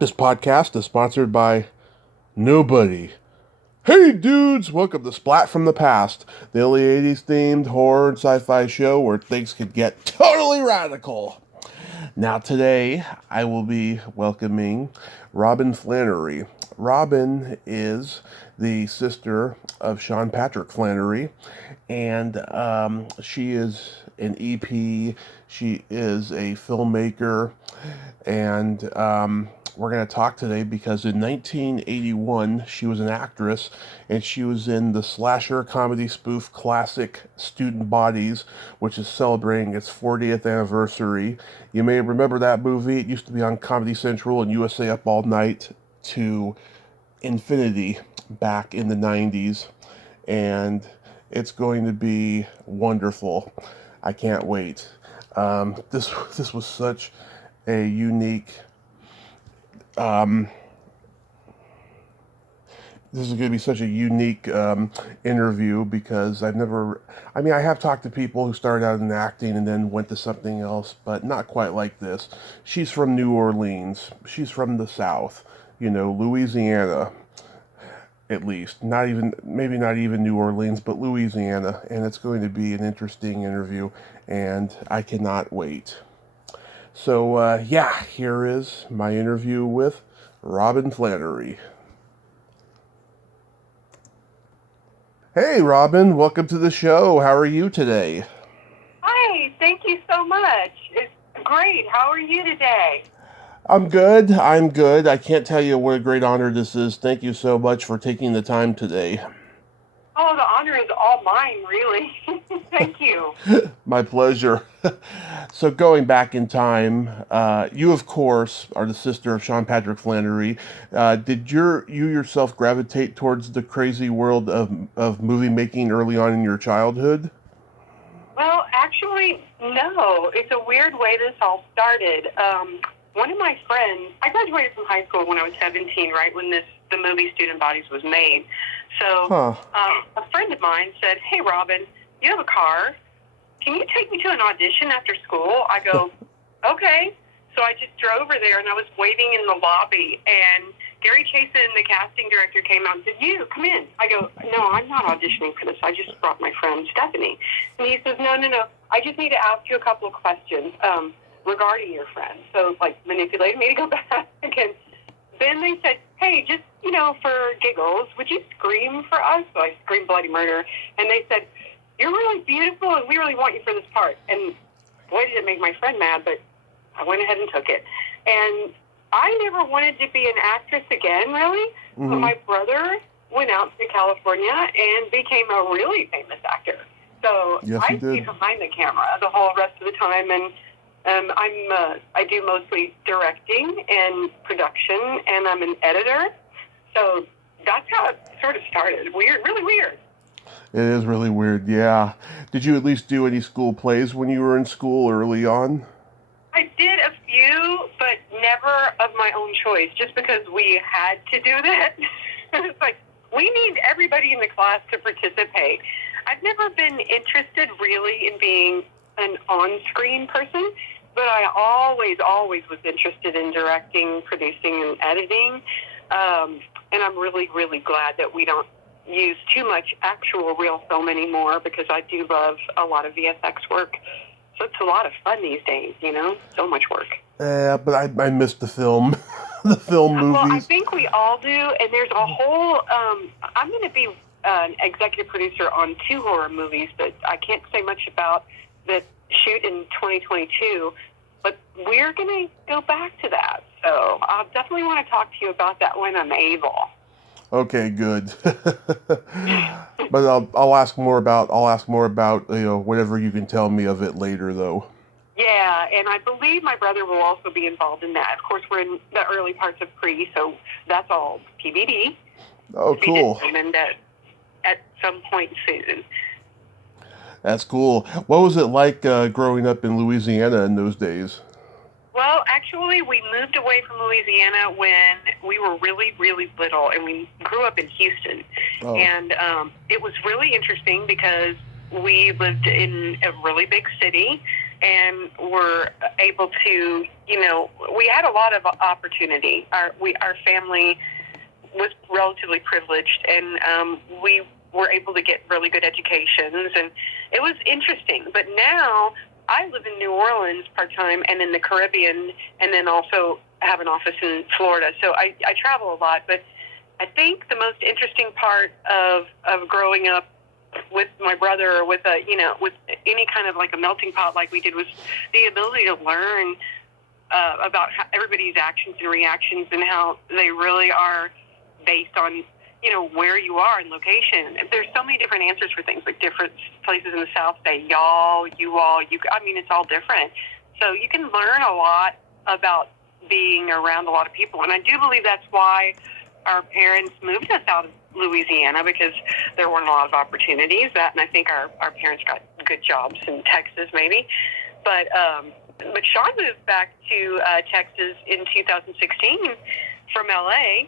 This podcast is sponsored by nobody. Hey dudes, welcome to Splat from the Past, the only 80s themed horror and sci-fi show where things could get totally radical. Now today, I will be welcoming Robyn Flanery. Robyn is the sister of Sean Patrick Flanery, and she is an EP. She is a filmmaker, and we're going to talk today because in 1981 she was an actress, and she was in the Slasher Comedy Spoof classic Student Bodies, which is celebrating its 40th anniversary. You may remember that movie. It used to be on Comedy Central and USA Up All Night to infinity back in the 90s, and it's going to be wonderful. I can't wait. This was such a unique. This is going to be such a unique interview because I have talked to people who started out in acting and then went to something else, but not quite like this. She's from New Orleans. She's from the South, Louisiana, at least. Maybe not even New Orleans, but Louisiana. And it's going to be an interesting interview, and I cannot wait. So, here is my interview with Robyn Flanery. Hey, Robyn, welcome to the show. How are you today? Hi, thank you so much. It's great. How are you today? I'm good. I can't tell you what a great honor this is. Thank you so much for taking the time today. Oh, the honor is all mine, really. Thank you. My pleasure. So going back in time, you of course are the sister of Sean Patrick Flanery. Did you yourself gravitate towards the crazy world of movie making early on in your childhood? Well, actually, no. It's a weird way this all started. One of my friends, I graduated from high school when I was 17, right when the movie Student Bodies was made. So a friend of mine said, "Hey, Robyn, you have a car. Can you take me to an audition after school?" I go, "Okay." So I just drove over there, and I was waiting in the lobby, and Gary Chasen, the casting director, came out and said, "You, come in." I go, "No, I'm not auditioning for this. I just brought my friend Stephanie." And he says, "No. I just need to ask you a couple of questions regarding your friend." So, manipulated me to go back. And then they said, "Hey, just, for giggles, would you scream for us?" So I screamed bloody murder. And they said, "You're really beautiful, and we really want you for this part." And boy, did it make my friend mad, but I went ahead and took it. And I never wanted to be an actress again, really. Mm-hmm. But my brother went out to California and became a really famous actor. So yes, I stay behind the camera the whole rest of the time, and I do mostly directing and production, and I'm an editor. So that's how it sort of started. Weird, really weird. It is really weird, yeah. Did you at least do any school plays when you were in school early on? I did a few, but never of my own choice, just because we had to do that. It's like, we need everybody in the class to participate. I've never been interested really in being an on-screen person, but I always was interested in directing, producing, and editing. And I'm really, really glad that we don't use too much actual real film anymore, because I do love a lot of VFX work. So it's a lot of fun these days, so much work. But I missed the film, the film movies. Well, I think we all do, and there's a whole, I'm going to be an executive producer on 2 horror movies that I can't say much about that shoot in 2022, but we're going to go back to that. So I'll definitely want to talk to you about that when I'm able. Okay, good. But I'll ask more about whatever you can tell me of it later, though. Yeah, and I believe my brother will also be involved in that. Of course, we're in the early parts of pre, so that's all TBD. Oh, cool. And at some point soon. That's cool. What was it like growing up in Louisiana in those days? Well, actually, we moved away from Louisiana when we were really, really little, and we grew up in Houston. Oh. And it was really interesting because we lived in a really big city, and were able to, we had a lot of opportunity. Our family was relatively privileged, and we were able to get really good educations, and it was interesting. But now I live in New Orleans part-time and in the Caribbean, and then also have an office in Florida. So I travel a lot, but I think the most interesting part of growing up with my brother, or with with any kind of like a melting pot like we did, was the ability to learn about how everybody's actions and reactions, and how they really are based on where you are in location. There's so many different answers for things. Like different places in the South say y'all, you all, you. I mean, it's all different. So you can learn a lot about being around a lot of people, and I do believe that's why our parents moved us out of Louisiana, because there weren't a lot of opportunities. And I think our parents got good jobs in Texas, maybe. But Sean moved back to Texas in 2016 from LA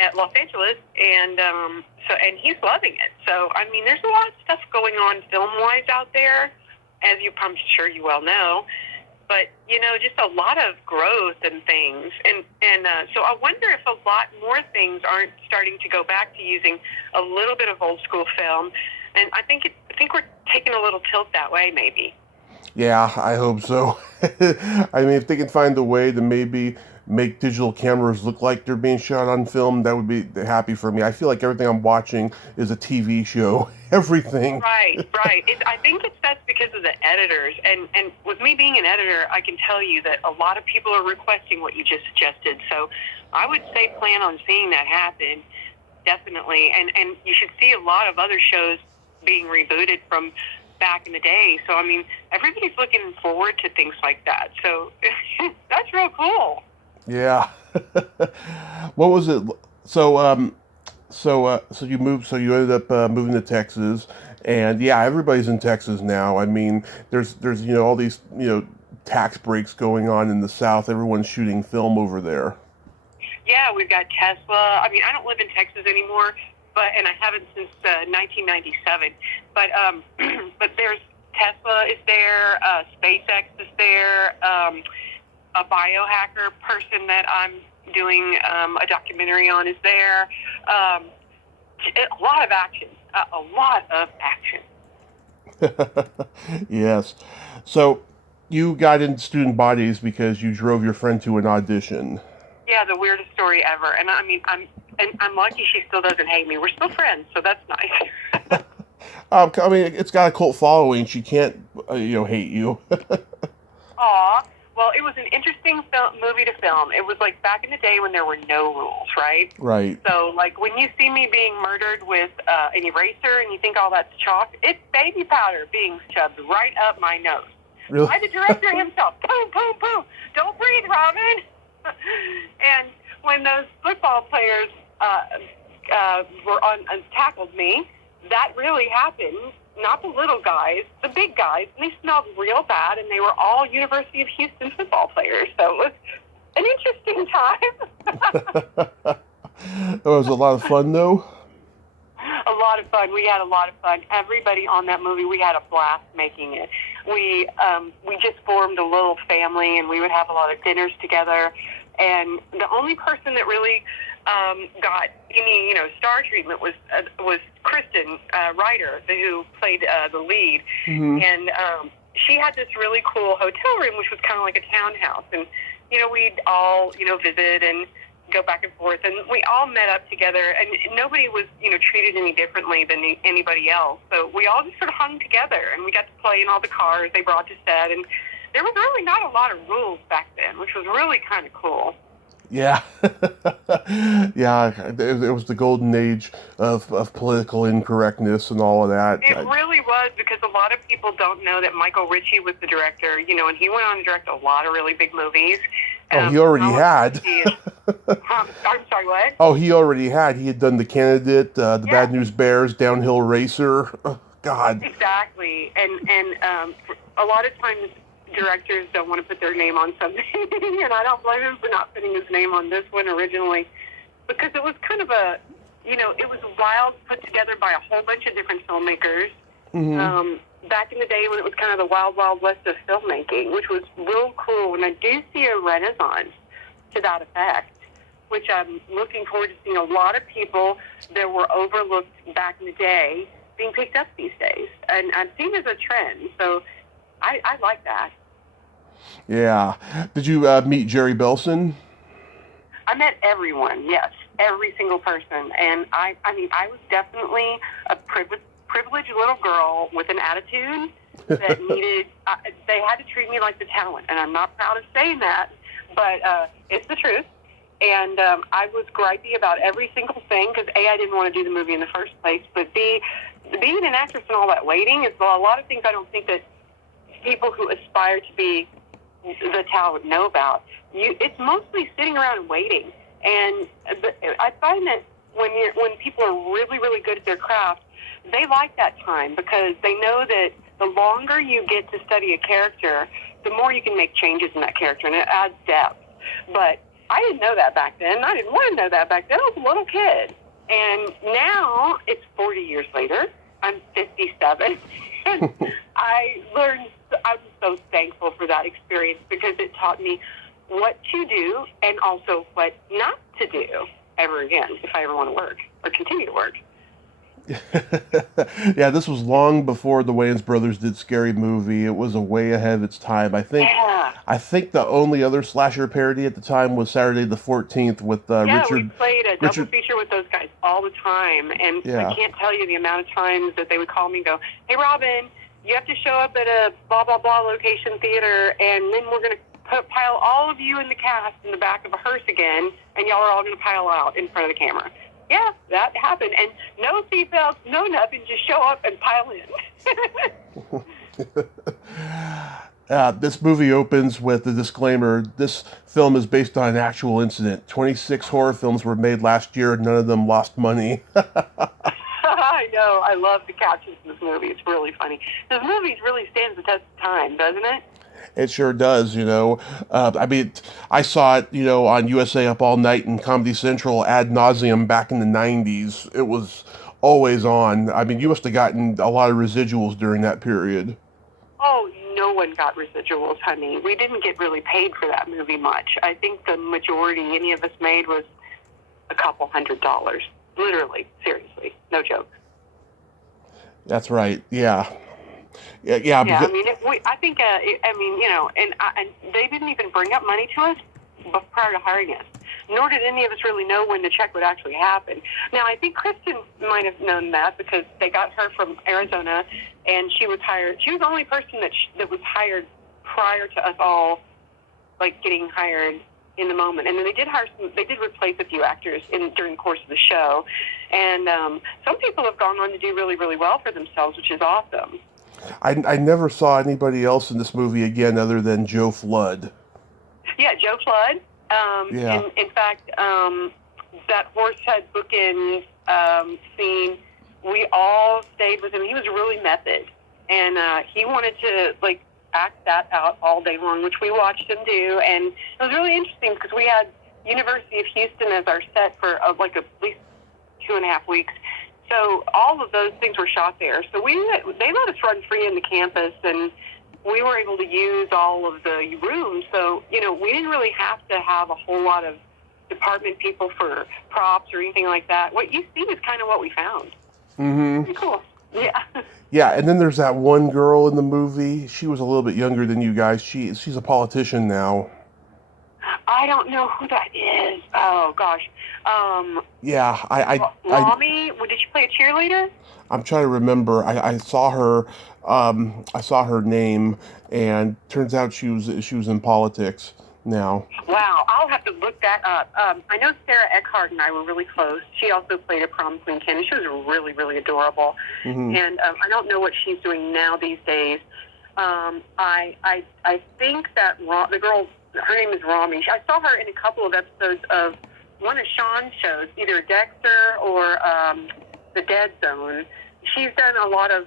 at Los Angeles, and he's loving it. So I mean, there's a lot of stuff going on film-wise out there, as I'm sure you well know. But just a lot of growth and things, and so I wonder if a lot more things aren't starting to go back to using a little bit of old school film, and I think we're taking a little tilt that way, maybe. Yeah, I hope so. I mean, if they can find a way to maybe make digital cameras look like they're being shot on film, that would be happy for me. I feel like everything I'm watching is a TV show. Everything. Right. I think that's because of the editors. And with me being an editor, I can tell you that a lot of people are requesting what you just suggested. So I would say plan on seeing that happen, definitely. And you should see a lot of other shows being rebooted from back in the day. So, I mean, everybody's looking forward to things like that. So that's real cool. Yeah. What was it? So you moved. So you ended up moving to Texas, and yeah, everybody's in Texas now. I mean, there's all these tax breaks going on in the South. Everyone's shooting film over there. Yeah, we've got Tesla. I mean, I don't live in Texas anymore, and I haven't since 1997. But but there's Tesla is there. SpaceX is there. A biohacker person that I'm doing a documentary on is there. A lot of action. A lot of action. Yes. So you got into student bodies because you drove your friend to an audition. Yeah, the weirdest story ever. And I mean, I'm lucky she still doesn't hate me. We're still friends, so that's nice. I mean, it's got a cult following. She can't, hate you. Aw. Well, it was an interesting movie to film. It was like back in the day when there were no rules, right? Right. So, like, when you see me being murdered with an eraser and you think all that's chalk, it's baby powder being shoved right up my nose. Really? By the director himself. Boom, boom, boom. Don't breathe, Robyn. And when those football players tackled me, that really happened. Not the little guys, the big guys, and they smelled real bad, and they were all University of Houston football players, so it was an interesting time. That was a lot of fun, though? A lot of fun. We had a lot of fun. Everybody on that movie, we had a blast making it. We just formed a little family, and we would have a lot of dinners together, and the only person that really got any star treatment was Kristen Ryder, who played the lead. Mm-hmm. And she had this really cool hotel room, which was kind of like a townhouse, and we'd all visit and go back and forth, and we all met up together, and nobody was treated any differently than anybody else. So we all just sort of hung together, and we got to play in all the cars they brought to set, and there was really not a lot of rules back then, which was really kind of cool. Yeah. Yeah, it was the golden age of political incorrectness and all of that. It really was, because a lot of people don't know that Michael Ritchie was the director, and he went on to direct a lot of really big movies. Oh, he already had. I'm sorry, what? Oh, he already had. He had done The Candidate, The Bad News Bears, Downhill Racer. Oh, God. Exactly. And a lot of times directors don't want to put their name on something, and I don't blame him for not putting his name on this one originally, because it was kind of it was wild, put together by a whole bunch of different filmmakers. Mm-hmm. back in the day when it was kind of the wild, wild west of filmmaking, which was real cool. And I do see a renaissance to that effect, which I'm looking forward to seeing a lot of people that were overlooked back in the day being picked up these days. And I'm seeing it as a trend. So I like that. Yeah. Did you meet Jerry Belson? I met everyone, yes, every single person. And I mean, I was definitely a privileged little girl with an attitude that needed, they had to treat me like the talent. And I'm not proud of saying that, but it's the truth. And I was gripey about every single thing because, A, I didn't want to do the movie in the first place, but B, being an actress and all that waiting is a lot of things I don't think that people who aspire to be the talent know about. It's mostly sitting around and waiting. And I find that when people are really, really good at their craft, they like that time because they know that the longer you get to study a character, the more you can make changes in that character, and it adds depth. But I didn't know that back then. I didn't want to know that back then. I was a little kid. And now it's 40 years later. I'm 57. And I'm so thankful for that experience because it taught me what to do and also what not to do ever again if I ever want to work or continue to work. Yeah, this was long before the Wayans brothers did Scary Movie. It was a way ahead of its time. I think the only other slasher parody at the time was Saturday the 14th with Richard. We played a double feature with those guys all the time, and I can't tell you the amount of times that they would call me and go, "Hey, Robyn, you have to show up at a blah, blah, blah location theater, and then we're going to pile all of you in the cast in the back of a hearse again, and y'all are all going to pile out in front of the camera." Yeah, that happened. And no seatbelts, no nothing, just show up and pile in. This movie opens with the disclaimer, this film is based on an actual incident. 26 horror films were made last year, and none of them lost money. I know. I love the captions in this movie. It's really funny. This movie really stands the test of time, doesn't it? It sure does, you know. I mean, I saw it, you know, on USA Up All Night and Comedy Central ad nauseum back in the 90s. It was always on. I mean, you must have gotten a lot of residuals during that period. Oh, no one got residuals, honey. We didn't get really paid for that movie much. I think the majority any of us made was a couple $100. Literally, seriously, no joke. That's right, yeah. Yeah, yeah. I mean, I think, you know, and they didn't even bring up money to us prior to hiring us. Nor did any of us really know when the check would actually happen. Now, I think Kristen might have known that because they got her from Arizona, and she was hired. She was the only person that was hired prior to us all, like, getting hired in the moment. And then they did replace a few actors during the course of the show. And some people have gone on to do really, really well for themselves, which is awesome. I never saw anybody else in this movie again other than Joe Flood. Yeah, Joe Flood. In fact, that horsehead bookend scene, we all stayed with him. He was really method, and he wanted to act that out all day long, which we watched him do, and it was really interesting because we had University of Houston as our set for at least 2.5 weeks. So all of those things were shot there. So they let us run free in the campus, and we were able to use all of the rooms. So, you know, we didn't really have to have a whole lot of department people for props or anything like that. What you see is kind of what we found. Mm-hmm. Pretty cool. Yeah. Yeah, and then there's that one girl in the movie. She was a little bit younger than you guys. She's a politician now. I don't know who that is. Oh, gosh. Yeah, Rami? Did she play a cheerleader? I'm trying to remember. I saw her. I saw her name, and turns out she was in politics now. Wow, I'll have to look that up. I know Sarah Eckhart and I were really close. She also played a prom queen Ken. She was really, really adorable. Mm-hmm. And I don't know what she's doing now these days. I think that the girl, her name is Rami. I saw her in a couple of episodes of one of Sean's shows, either Dexter or The Dead Zone. She's done a lot of,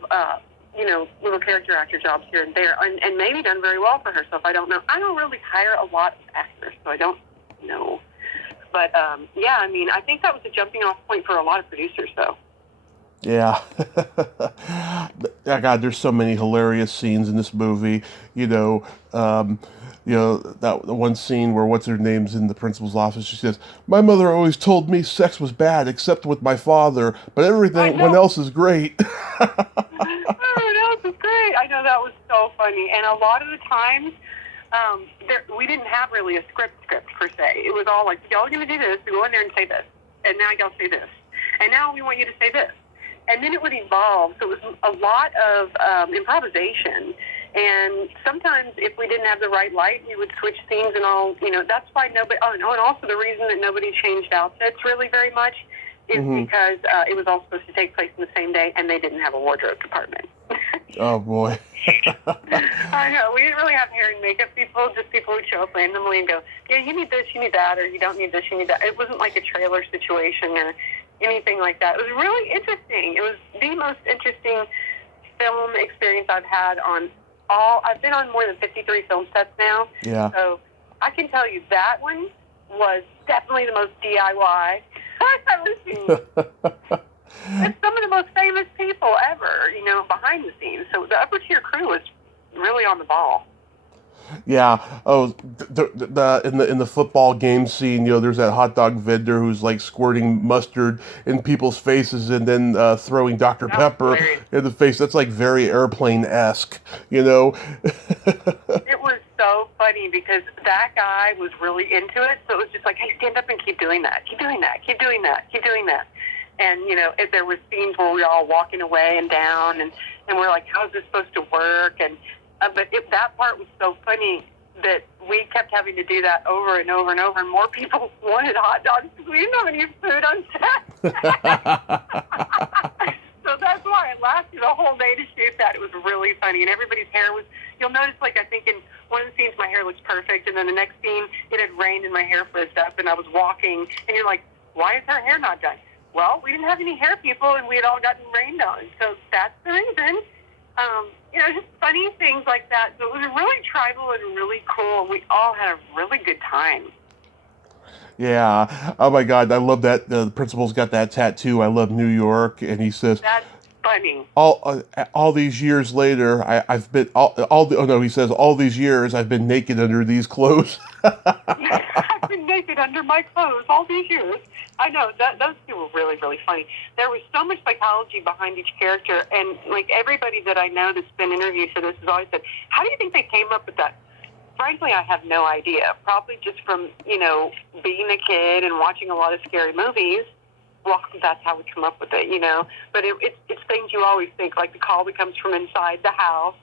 little character actor jobs here and there, and maybe done very well for herself. I don't know. I don't really hire a lot of actors, so I don't know. But, I mean, I think that was a jumping off point for a lot of producers, though. Yeah. God, there's so many hilarious scenes in this movie. You know, um, that the one scene where what's her name's in the principal's office. She says, "My mother always told me sex was bad, except with my father, but I everyone know. else is great." Oh, no, this is great. I know that was so funny. And a lot of the times, we didn't have really a script per se. It was all like, y'all are going to do this, go in there and say this. And now y'all say this. And now we want you to say this. And then it would evolve. So it was a lot of improvisation. And sometimes if we didn't have the right light, we would switch scenes and all, that's why nobody, and also the reason that nobody changed outfits really very much is because it was all supposed to take place in the same day and they didn't have a wardrobe department. Oh boy. I know. We didn't really have hair and makeup people, just people who'd show up randomly and go, yeah, you need this, you need that, or you don't need this, you need that. It wasn't like a trailer situation or anything like that. It was really interesting. It was the most interesting film experience I've had I've been on more than 53 film sets now. Yeah. So I can tell you that one was definitely the most DIY I've ever seen. It's some of the most famous people ever, behind the scenes. So the upper tier crew was really on the ball. Yeah. Oh, in the football game scene, there's that hot dog vendor who's like squirting mustard in people's faces and then throwing Dr. Pepper in the face. That's like very airplane-esque, It was so funny because that guy was really into it. So it was just like, hey, stand up and keep doing that, keep doing that, keep doing that, keep doing that. And, if there were scenes where we were all walking away and down, and we're like, how's this supposed to work? And that part was so funny that we kept having to do that over and over and over, and more people wanted hot dogs because we didn't have any food on set. So that's why it lasted a whole day to shoot that. It was really funny, and everybody's hair was, you'll notice, like, I think in one of the scenes my hair looks perfect, and then the next scene it had rained and my hair frizzed up, and I was walking, and you're like, why is her hair not done? Well, we didn't have any hair people, and we had all gotten rained on, so that's the reason. Just funny things like that. So it was really tribal and really cool. We all had a really good time. Yeah. Oh my God, I love that. The principal's got that tattoo. I love New York, and he says, "That's funny." All these years later, I've been he says all these years I've been naked under these clothes. I've been naked under my clothes all these years. I know those two were really, really funny. There was so much psychology behind each character, and like everybody that I know that's been interviewed for this has always said, "How do you think they came up with that?" Frankly, I have no idea. Probably just from being a kid and watching a lot of scary movies. Well, that's how we come up with it, But it's things you always think, like the call that comes from inside the house,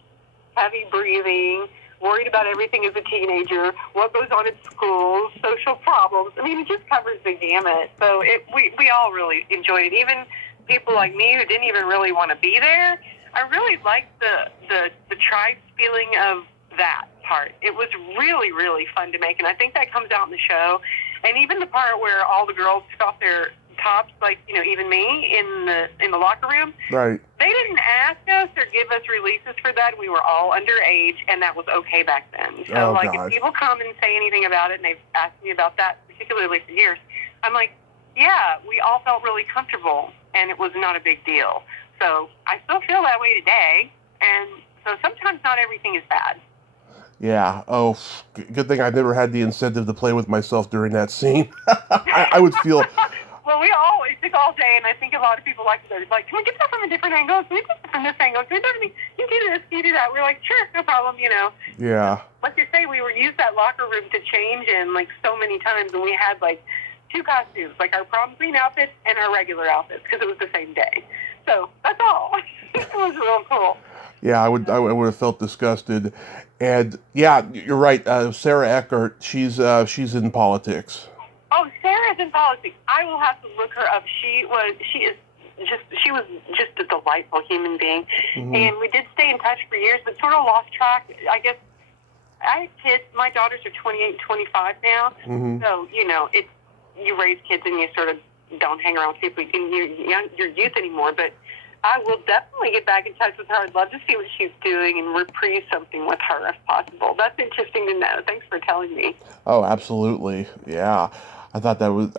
heavy breathing, worried about everything as a teenager, what goes on at school, social problems. I mean, it just covers the gamut. So we all really enjoyed it. Even people like me who didn't even really want to be there, I really liked the tribe feeling of that part. It was really, really fun to make, and I think that comes out in the show. And even the part where all the girls took off their tops, like, even me in the locker room. Right. They didn't ask us or give us releases for that. We were all underage, and that was okay back then. So, if people come and say anything about it, and they've asked me about that, particularly for years, I'm like, yeah, we all felt really comfortable, and it was not a big deal. So I still feel that way today, and so sometimes not everything is bad. Yeah. Oh, good thing I never had the incentive to play with myself during that scene. I would feel... Well, it took all day, and I think a lot of people like it. It's like, can we get that from a different angle? Can we get that from this angle? You do this, you do that. We're like, sure, no problem, Yeah. Like you say, we used that locker room to change in, like, so many times, and we had, like, two costumes, like our prom queen outfits and our regular outfits, because it was the same day. So that's all. It was real cool. Yeah, I would have felt disgusted, and yeah, you're right. Sarah Eckert, she's in politics. Oh, Sarah's in politics. I will have to look her up. She was just a delightful human being, and we did stay in touch for years, but sort of lost track. I guess I had kids. My daughters are 28, 25 now, so you raise kids and you sort of don't hang around with people in your youth anymore. But I will definitely get back in touch with her. I'd love to see what she's doing and reprise something with her if possible. That's interesting to know. Thanks for telling me. Oh, absolutely. Yeah. I thought that was,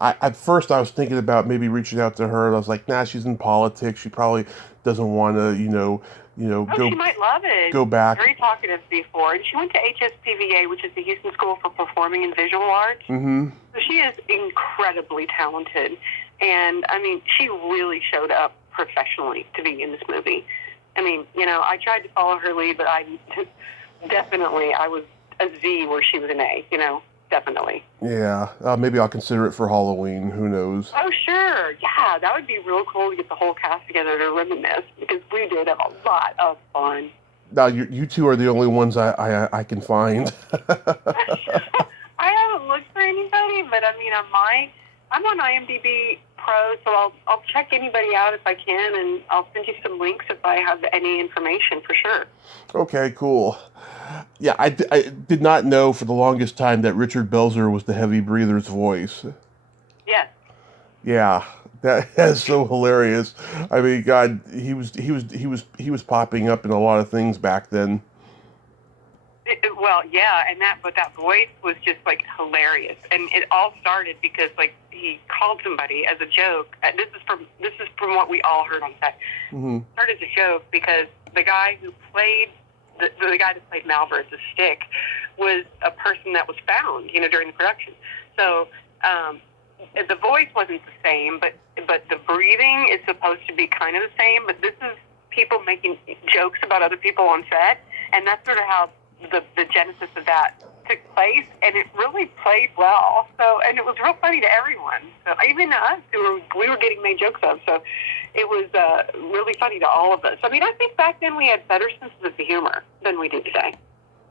at first I was thinking about maybe reaching out to her, and I was like, nah, she's in politics. She probably doesn't want to, Oh, she might love it. go back. Very talkative before. And she went to HSPVA, which is the Houston School for Performing and Visual Arts. Mm-hmm. So she is incredibly talented. And, I mean, she really showed up professionally to be in this movie. I mean, I tried to follow her lead, but I was a Z where she was an A, definitely. Yeah, maybe I'll consider it for Halloween. Who knows? Oh, sure. Yeah, that would be real cool to get the whole cast together to reminisce, because we did have a lot of fun. Now, you two are the only ones I can find. I haven't looked for anybody, but I mean, I'm on IMDb Pro, so I'll check anybody out if I can, and I'll send you some links if I have any information for sure. Okay, cool. Yeah, I did not know for the longest time that Richard Belzer was the Heavy Breather's voice. Yes. Yeah, that is so hilarious. I mean, God, he was popping up in a lot of things back then. Well, yeah, but that voice was just like hilarious, and it all started because like he called somebody as a joke. This is from what we all heard on set. Mm-hmm. It started as a joke because the guy who played the guy that played Malbert, the Stick, was a person that was found, during the production. So the voice wasn't the same, but the breathing is supposed to be kind of the same. But this is people making jokes about other people on set, and that's sort of how the genesis of that took place, and it really played well. So, and it was real funny to everyone. So even to us, we were getting made jokes of. So it was really funny to all of us. I mean, I think back then we had better senses of humor than we do today.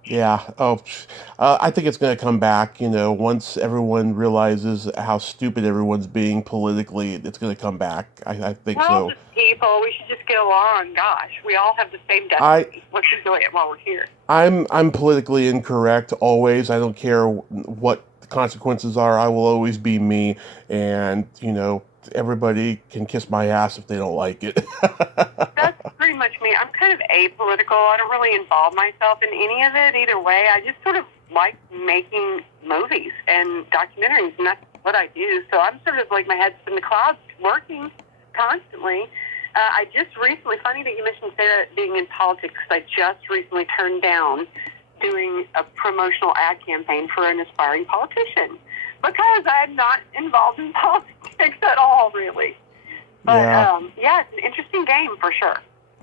Yeah. Oh, I think it's going to come back. Once everyone realizes how stupid everyone's being politically, it's going to come back. I think so. Well, people, we should just get along. Gosh, we all have the same destiny. Let's enjoy it while we're here. I'm politically incorrect always. I don't care what the consequences are. I will always be me, and everybody can kiss my ass if they don't like it. That's pretty much me. I'm kind of apolitical. I don't really involve myself in any of it either way. I just sort of like making movies and documentaries, and that's what I do. So I'm sort of like my head's in the clouds working constantly. I just recently, funny that you mentioned Sarah being in politics, because I just recently turned down doing a promotional ad campaign for an aspiring politician because I'm not involved in politics at all, really. But yeah, it's an interesting game for sure.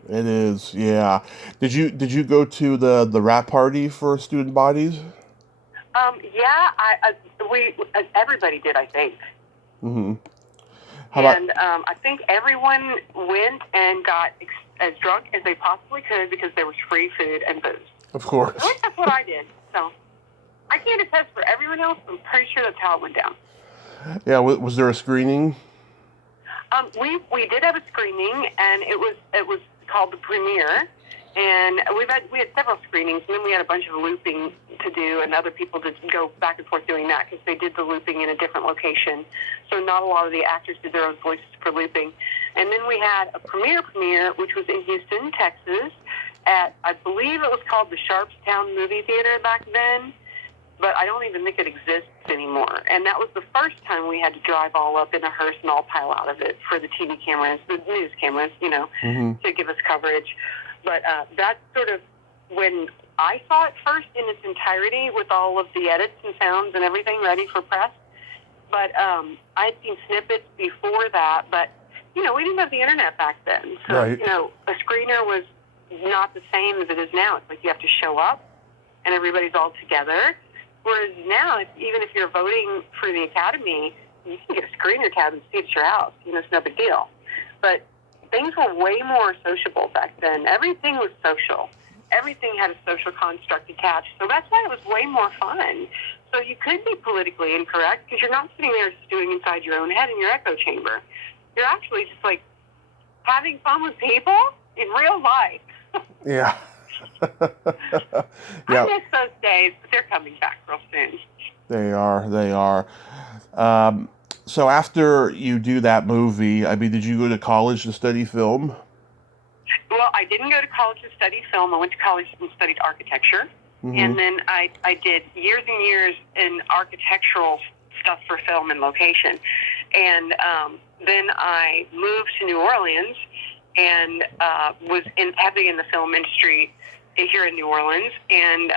It is, yeah. Did you go to the rap party for student bodies? Yeah, everybody did, I think. Mm-hmm. I think everyone went and got as drunk as they possibly could because there was free food and booze. Of course. At least that's what I did. So I can't attest for everyone else. I'm pretty sure that's how it went down. Yeah, was there a screening? We did have a screening, and it was called the premiere. And we had several screenings, and then we had a bunch of looping to do, and other people to go back and forth doing that because they did the looping in a different location. So not a lot of the actors did their own voices for looping. And then we had a premiere, which was in Houston, Texas, at, I believe it was called the Sharpstown Movie Theater back then, but I don't even think it exists anymore. And that was the first time we had to drive all up in a hearse and all pile out of it for the TV cameras, the news cameras, to give us coverage. But that's sort of when I saw it first in its entirety with all of the edits and sounds and everything ready for press. But I'd seen snippets before that, but, we didn't have the internet back then. So, right. A screener was not the same as it is now. It's like you have to show up and everybody's all together. Whereas now, even if you're voting for the Academy, you can get a screener tab and see it at your house. It's no big deal. But things were way more sociable back then. Everything was social. Everything had a social construct attached. So that's why it was way more fun. So you could be politically incorrect because you're not sitting there stewing inside your own head in your echo chamber. You're actually just like having fun with people in real life. Yeah. I miss those days, but they're coming back real soon. They are. So after you do that movie, did you go to college to study film? Well, I didn't go to college to study film. I went to college and studied architecture. Mm-hmm. And then I did years and years in architectural stuff for film and location. And then I moved to New Orleans and was heavy in the film industry here in New Orleans, and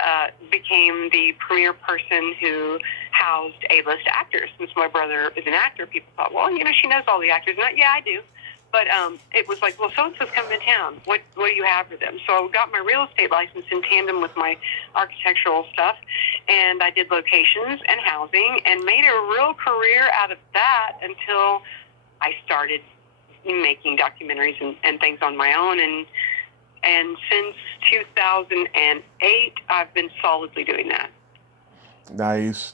became the premier person who housed A-list actors. Since my brother is an actor, people thought, well, she knows all the actors. And yeah, I do. But it was like, well, so-and-so's coming to town. What do you have for them? So I got my real estate license in tandem with my architectural stuff, and I did locations and housing and made a real career out of that until I started making documentaries and things on my own. And since 2008, I've been solidly doing that. Nice.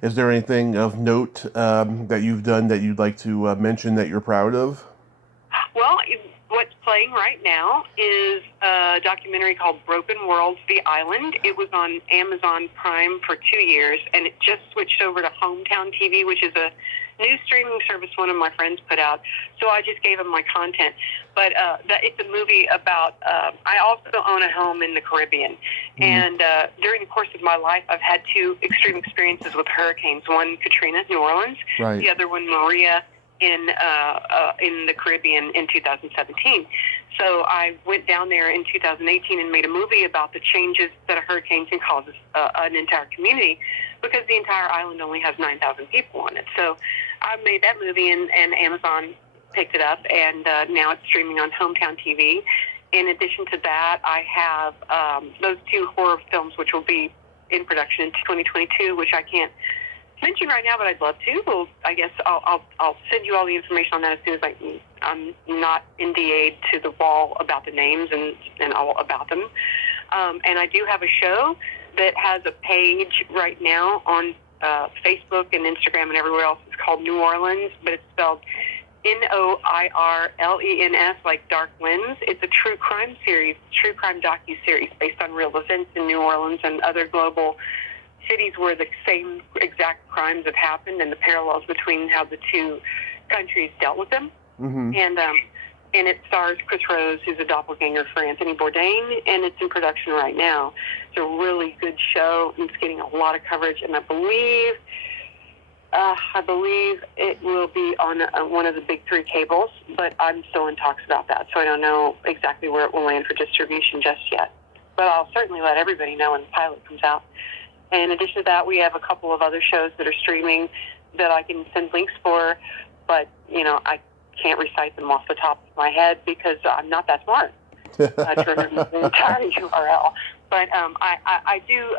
Is there anything of note that you've done that you'd like to mention that you're proud of? Well, what's playing right now is a documentary called Broken Worlds, The Island. It was on Amazon Prime for 2 years, and it just switched over to Hometown TV, which is a new streaming service one of my friends put out. So I just gave him my content. But it's a movie about, I also own a home in the Caribbean. Mm-hmm. And during the course of my life, I've had 2 extreme experiences with hurricanes. One, Katrina, New Orleans. Right. The other one, Maria, in the Caribbean in 2017. So I went down there in 2018 and made a movie about the changes that a hurricane can cause an entire community, because the entire island only has 9,000 people on it. So I made that movie, and Amazon picked it up, and now it's streaming on Hometown TV. In addition to that, I have those 2 horror films, which will be in production in 2022, which I can't mention right now, but I'd love to. Well, I guess I'll send you all the information on that as soon as I'm not NDA'd to the wall about the names and all about them. And I do have a show that has a page right now on Facebook and Instagram and everywhere else. It's called New Orleans, but it's spelled Noirlens, like Dark Lens. It's a true crime series, true crime docu-series based on real events in New Orleans and other global cities where the same exact crimes have happened, and the parallels between how the 2 countries dealt with them. Mm-hmm. And it stars Chris Rose, who's a doppelganger for Anthony Bourdain, and it's in production right now. It's a really good show, and it's getting a lot of coverage, and I believe it will be on one of the big 3 cables, but I'm still in talks about that, so I don't know exactly where it will land for distribution just yet. But I'll certainly let everybody know when the pilot comes out. In addition to that, we have a couple of other shows that are streaming that I can send links for, but, I can't recite them off the top of my head because I'm not that smart to remember the entire URL. But I do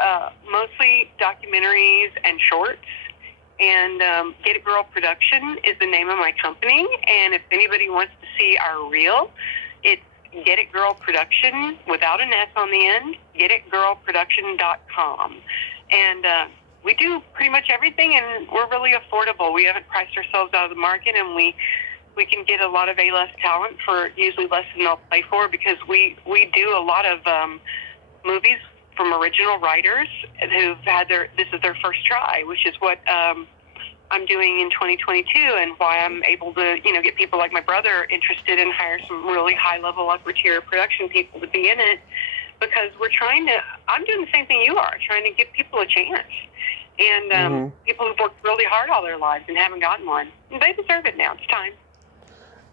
mostly documentaries and shorts, and Get It Girl Production is the name of my company, and if anybody wants to see our reel, it's Get It Girl Production without an S on the end, getitgirlproduction.com. And we do pretty much everything, and we're really affordable. We haven't priced ourselves out of the market, and we can get a lot of A-list talent for usually less than they'll play for, because we do a lot of movies from original writers who've had this is their first try, which is what I'm doing in 2022, and why I'm able to, get people like my brother interested and hire some really high-level upper-tier production people to be in it, because I'm doing the same thing you are, trying to give people a chance. And people who've worked really hard all their lives and haven't gotten one, they deserve it now. It's time.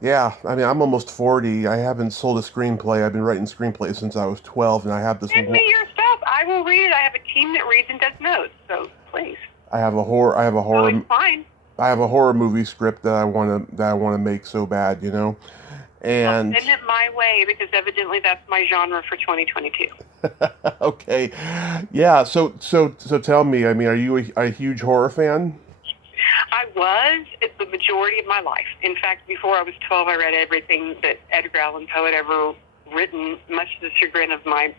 Yeah, I'm almost 40. I haven't sold a screenplay. I've been writing screenplays since I was 12, and I have this... Send me your stuff. I will read it. I have a team that reads and does notes, so please. I have a horror. Oh, it's fine. I have a horror movie script that I want to make so bad, And send it my way, because evidently that's my genre for 2022. Okay, yeah. So tell me. Are you a huge horror fan? I was the majority of my life. In fact, before I was 12, I read everything that Edgar Allan Poe had ever written, much to the chagrin of my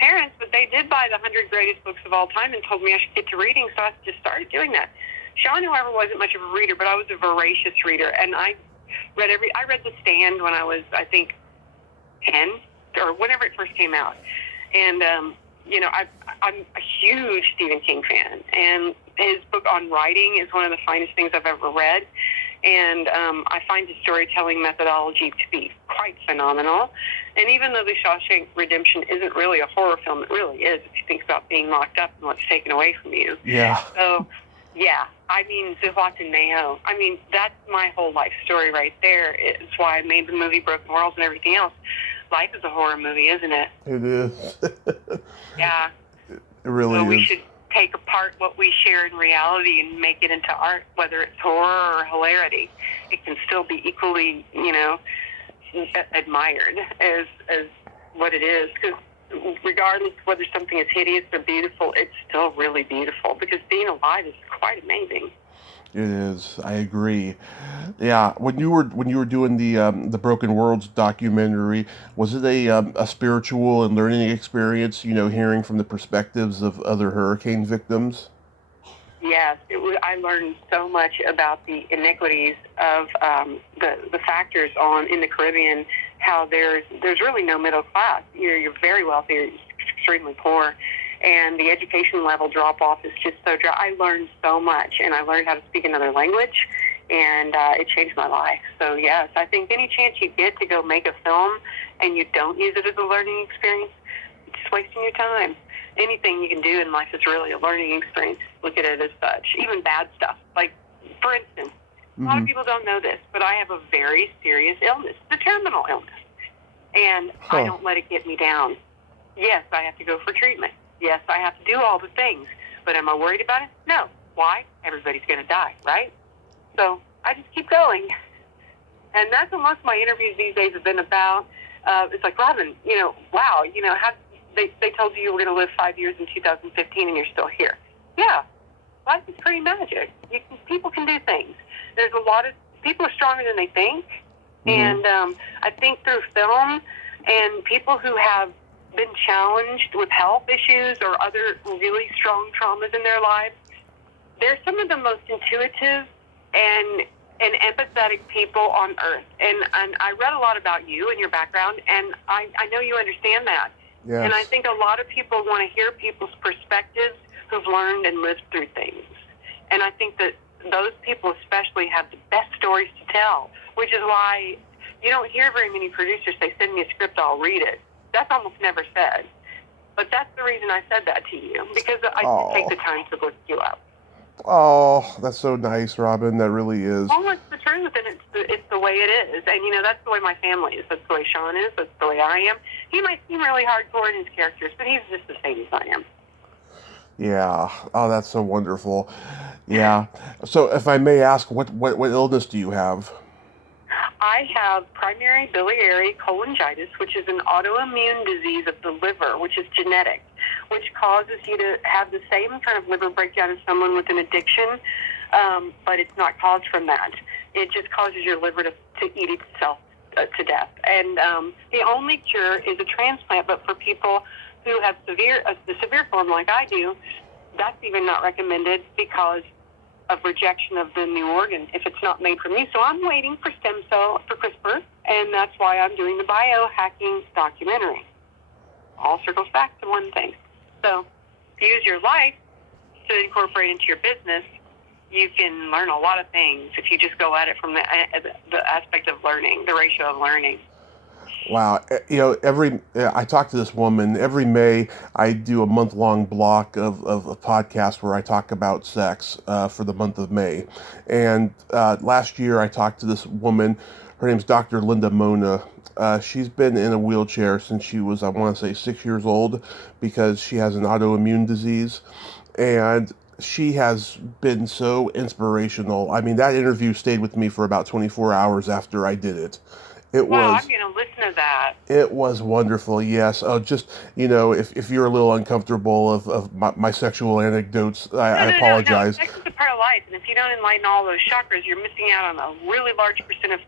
parents, but they did buy the 100 greatest books of all time and told me I should get to reading, so I just started doing that. Sean, however, wasn't much of a reader, but I was a voracious reader, and I read The Stand when I was, I think, 10, or whenever it first came out. And, I'm a huge Stephen King fan, and his book on writing is one of the finest things I've ever read. And I find his storytelling methodology to be quite phenomenal. And even though The Shawshank Redemption isn't really a horror film, it really is if you think about being locked up and what's taken away from you. Yeah. So Yeah, I mean, Zihuatanejo. I mean, that's my whole life story right there. It's why I made the movie Broken Worlds and everything else. Life is a horror movie, isn't it? It is. Yeah. It really So we is. should take apart what we share in reality and make it into art, whether it's horror or hilarity. It can still be equally, admired as what it is. Because regardless of whether something is hideous or beautiful, it's still really beautiful. Because being alive is quite amazing. It is. I agree. Yeah. When you were doing the Broken Worlds documentary, was it a spiritual and learning experience? Hearing from the perspectives of other hurricane victims. Yes, I learned so much about the iniquities of the factors in the Caribbean. How there's really no middle class. You're very wealthy, or extremely poor, and the education level drop off is just so dry. I learned so much, and I learned how to speak another language, and it changed my life. So yes, I think any chance you get to go make a film and you don't use it as a learning experience, it's just wasting your time. Anything you can do in life is really a learning experience. Look at it as such. Even bad stuff. Like, for instance, a lot of people don't know this, but I have a very serious illness, the terminal illness. And I don't let it get me down. Yes, I have to go for treatment. Yes, I have to do all the things. But am I worried about it? No. Why? Everybody's going to die, right? So I just keep going. And that's what most of my interviews these days have been about. It's like, Robyn, wow, how they told you were going to live 5 years in 2015 and you're still here. Yeah, life is pretty magic. People can do things. There's a lot of people are stronger than they think, and I think through film and people who have been challenged with health issues or other really strong traumas in their lives, they're some of the most intuitive and empathetic people on earth. And I read a lot about you and your background, and I know you understand that. Yes. And I think a lot of people want to hear people's perspectives who've learned and lived through things. And I think that those people especially have the best stories to tell, which is why you don't hear very many producers say, send me a script, I'll read it. That's almost never said. But that's the reason I said that to you, because I did take the time to look you up. Oh, that's so nice, Robyn. That really is. Well, it's the truth, and it's the way it is. And, that's the way my family is. That's the way Sean is. That's the way I am. He might seem really hardcore in his characters, but he's just the same as I am. Yeah. Oh, that's so wonderful. Yeah. So, if I may ask, what illness do you have? I have primary biliary cholangitis, which is an autoimmune disease of the liver, which is genetic, which causes you to have the same kind of liver breakdown as someone with an addiction, but it's not caused from that. It just causes your liver to eat itself to death. And the only cure is a transplant, but for people who have the severe form like I do, that's even not recommended because of rejection of the new organ if it's not made from you. So I'm waiting for stem cell, for CRISPR, and that's why I'm doing the biohacking documentary. All circles back to one thing. So if you use your life to incorporate into your business, you can learn a lot of things if you just go at it from the aspect of learning, the ratio of learning. Wow. I talk to this woman every May. I do a month-long block of a podcast where I talk about sex for the month of May. And last year I talked to this woman. Her name's Dr. Linda Mona. She's been in a wheelchair since she was, I want to say, 6 years old because she has an autoimmune disease. And she has been so inspirational. I mean, that interview stayed with me for about 24 hours after I did it. I'm going to listen to that. It was wonderful, yes. Just, if you're a little uncomfortable of my sexual anecdotes, I apologize. No. Sex is a part of life, and if you don't enlighten all those chakras, you're missing out on a really large percentage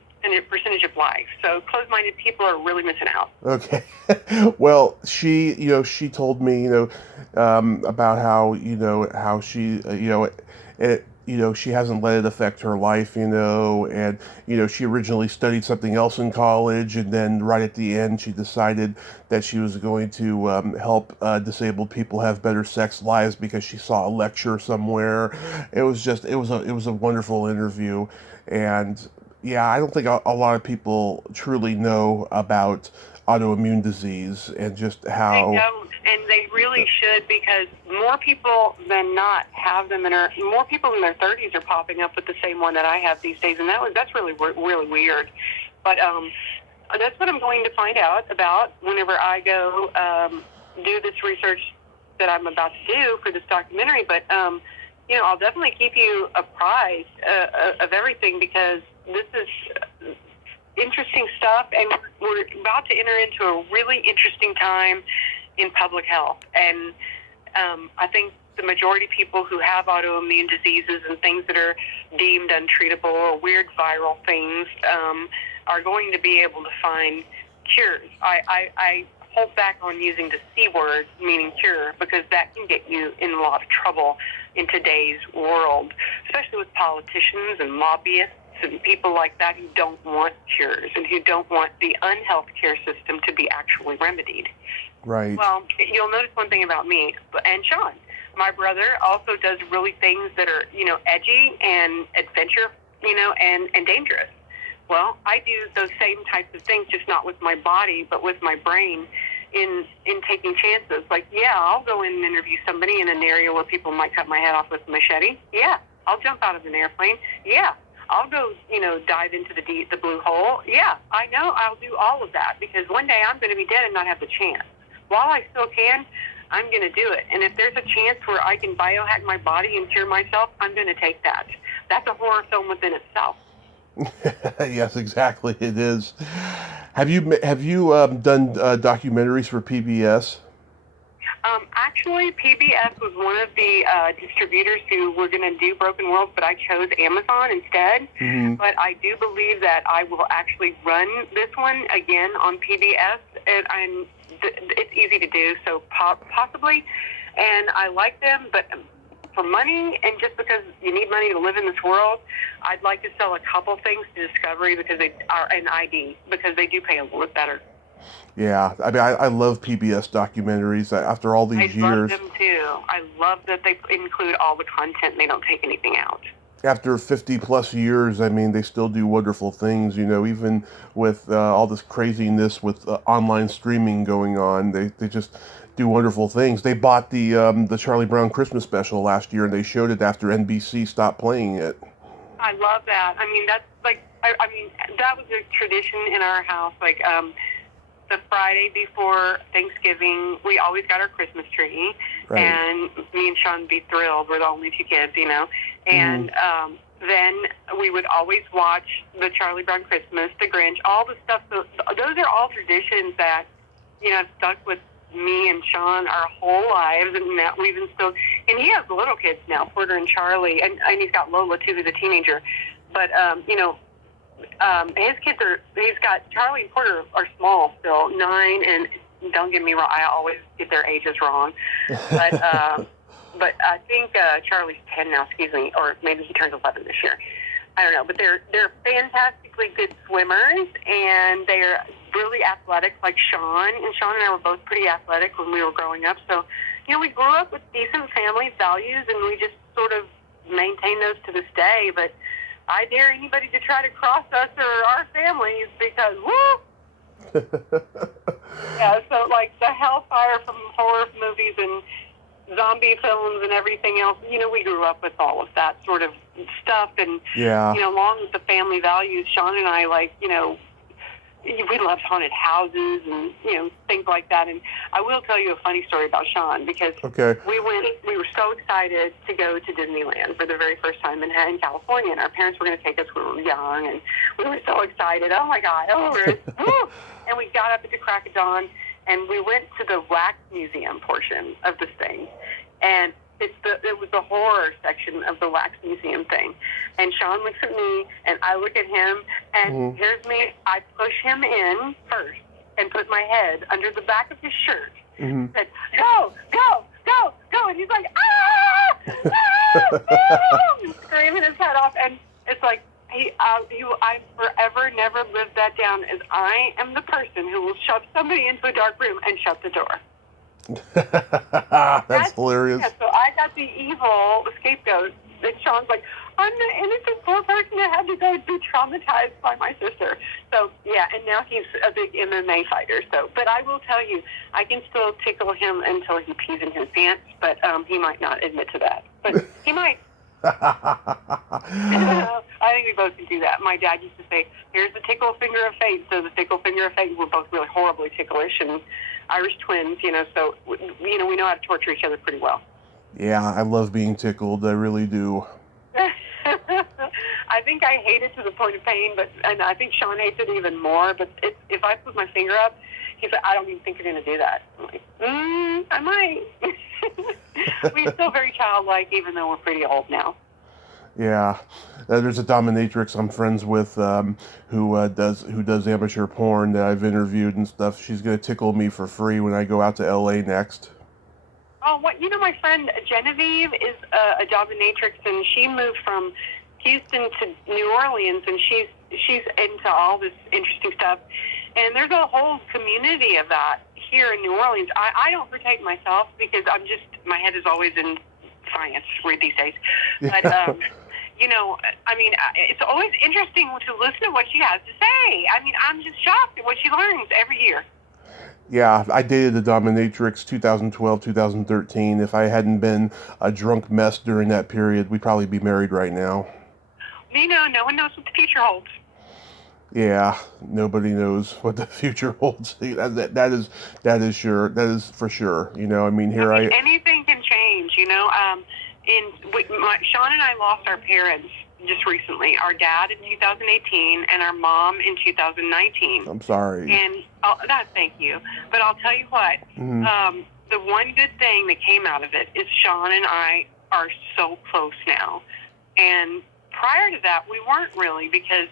of life. So closed-minded people are really missing out. Okay. Well, she told me, about how she, she hasn't let it affect her life, and, she originally studied something else in college, and then right at the end, she decided that she was going to help disabled people have better sex lives because she saw a lecture somewhere. It was a wonderful interview, and yeah, I don't think a lot of people truly know about autoimmune disease and just They how... don't, and they really should, because more people than not have them, more people in their 30s are popping up with the same one that I have these days, and that's really weird. But that's what I'm going to find out about whenever I go do this research that I'm about to do for this documentary. But I'll definitely keep you apprised of everything, because this is interesting stuff, and we're about to enter into a really interesting time in public health. And I think the majority of people who have autoimmune diseases and things that are deemed untreatable or weird viral things are going to be able to find cures. I hold back on using the C word, meaning cure, because that can get you in a lot of trouble in today's world, especially with politicians and lobbyists and people like that who don't want cures and who don't want the unhealth care system to be actually remedied. Right. Well, you'll notice one thing about me and Sean. My brother also does really things that are, edgy and adventure, and dangerous. Well, I do those same types of things, just not with my body, but with my brain in taking chances. Like, yeah, I'll go in and interview somebody in an area where people might cut my head off with a machete. Yeah, I'll jump out of an airplane. Yeah, I'll go, dive into the blue hole. Yeah, I know I'll do all of that, because one day I'm going to be dead and not have the chance. While I still can, I'm going to do it. And if there's a chance where I can biohack my body and cure myself, I'm going to take that. That's a horror film within itself. Yes, exactly. It is. Have you done documentaries for PBS? Actually, PBS was one of the distributors who were going to do Broken Worlds, but I chose Amazon instead. Mm-hmm. But I do believe that I will actually run this one again on PBS, and it's easy to do, so possibly. And I like them, but for money, and just because you need money to live in this world, I'd like to sell a couple things to Discovery, because they are an ID, because they do pay a little bit better. Yeah, I mean, I love PBS documentaries after all these years. I love them too. I love that they include all the content and they don't take anything out. After 50 plus years, I mean, they still do wonderful things, even with all this craziness with online streaming going on. They just do wonderful things. They bought the Charlie Brown Christmas special last year, and they showed it after NBC stopped playing it. I love that. I mean, that's like, that was a tradition in our house. Like, the Friday before Thanksgiving, we always got our Christmas tree, right. And me and Sean would be thrilled. We're the only two kids, and then we would always watch the Charlie Brown Christmas, the Grinch, all the stuff. Those are all traditions that, have stuck with me and Sean our whole lives, and that we've instilled. And he has little kids now, Porter and Charlie, and he's got Lola too, who's a teenager. But his kids he's got Charlie and Porter are small still, 9, and don't get me wrong, I always get their ages wrong. But but I think Charlie's 10 now, or maybe he turns 11 this year. I don't know, but they're fantastically good swimmers, and they're really athletic, like Sean. And Sean and I were both pretty athletic when we were growing up. So, we grew up with decent family values, and we just sort of maintain those to this day. But I dare anybody to try to cross us or our families, because, woo! Yeah, so like the hellfire from horror movies and zombie films and everything else, we grew up with all of that sort of stuff. And, along with the family values, Sean and I, we loved haunted houses and, things like that. And I will tell you a funny story about Sean, because we were so excited to go to Disneyland for the very first time in California, and our parents were going to take us when we were young, and we were so excited. Oh my God. And we got up at the crack of dawn, and we went to the wax museum portion of this thing. And it was the horror section of the wax museum thing. And Sean looks at me, and I look at him, and here's me. I push him in first and put my head under the back of his shirt. Mm-hmm. Said, go, go, go, go. And he's like, ah! Ah! He's screaming his head off. And it's like, I forever never lived that down, as I am the person who will shove somebody into a dark room and shut the door. That's hilarious. So I got the evil scapegoat, and Sean's like, I'm the innocent poor person that had to think I would be traumatized by my sister. So, yeah, and now he's a big MMA fighter. So, but I will tell you, I can still tickle him until he pees in his pants, but he might not admit to that. But he might. I think we both can do that. My dad used to say, here's the tickle finger of fate. So the tickle finger of fate, we're both really horribly ticklish and Irish twins, so, we know how to torture each other pretty well. Yeah, I love being tickled. I really do. I think I hate it to the point of pain, and I think Sean hates it even more. But if I put my finger up, he's like, I don't even think you're going to do that. I'm like, I might. We're still very childlike, even though we're pretty old now. Yeah, there's a dominatrix I'm friends with who does amateur porn that I've interviewed and stuff. She's going to tickle me for free when I go out to L.A. next. Oh, my friend Genevieve is a dominatrix, and she moved from Houston to New Orleans, and she's into all this interesting stuff. And there's a whole community of that here in New Orleans. I don't partake myself because my head is always in science these days. But, it's always interesting to listen to what she has to say. I'm just shocked at what she learns every year. Yeah, I dated a dominatrix 2012, 2013. If I hadn't been a drunk mess during that period, we'd probably be married right now. No one knows what the future holds. Yeah, nobody knows what the future holds. That is sure. That is for sure. Anything can change. Sean and I lost our parents just recently. Our dad in 2018 and our mom in 2019. I'm sorry. And thank you. But I'll tell you what. Mm-hmm. The one good thing that came out of it is Sean and I are so close now. And prior to that, we weren't really because,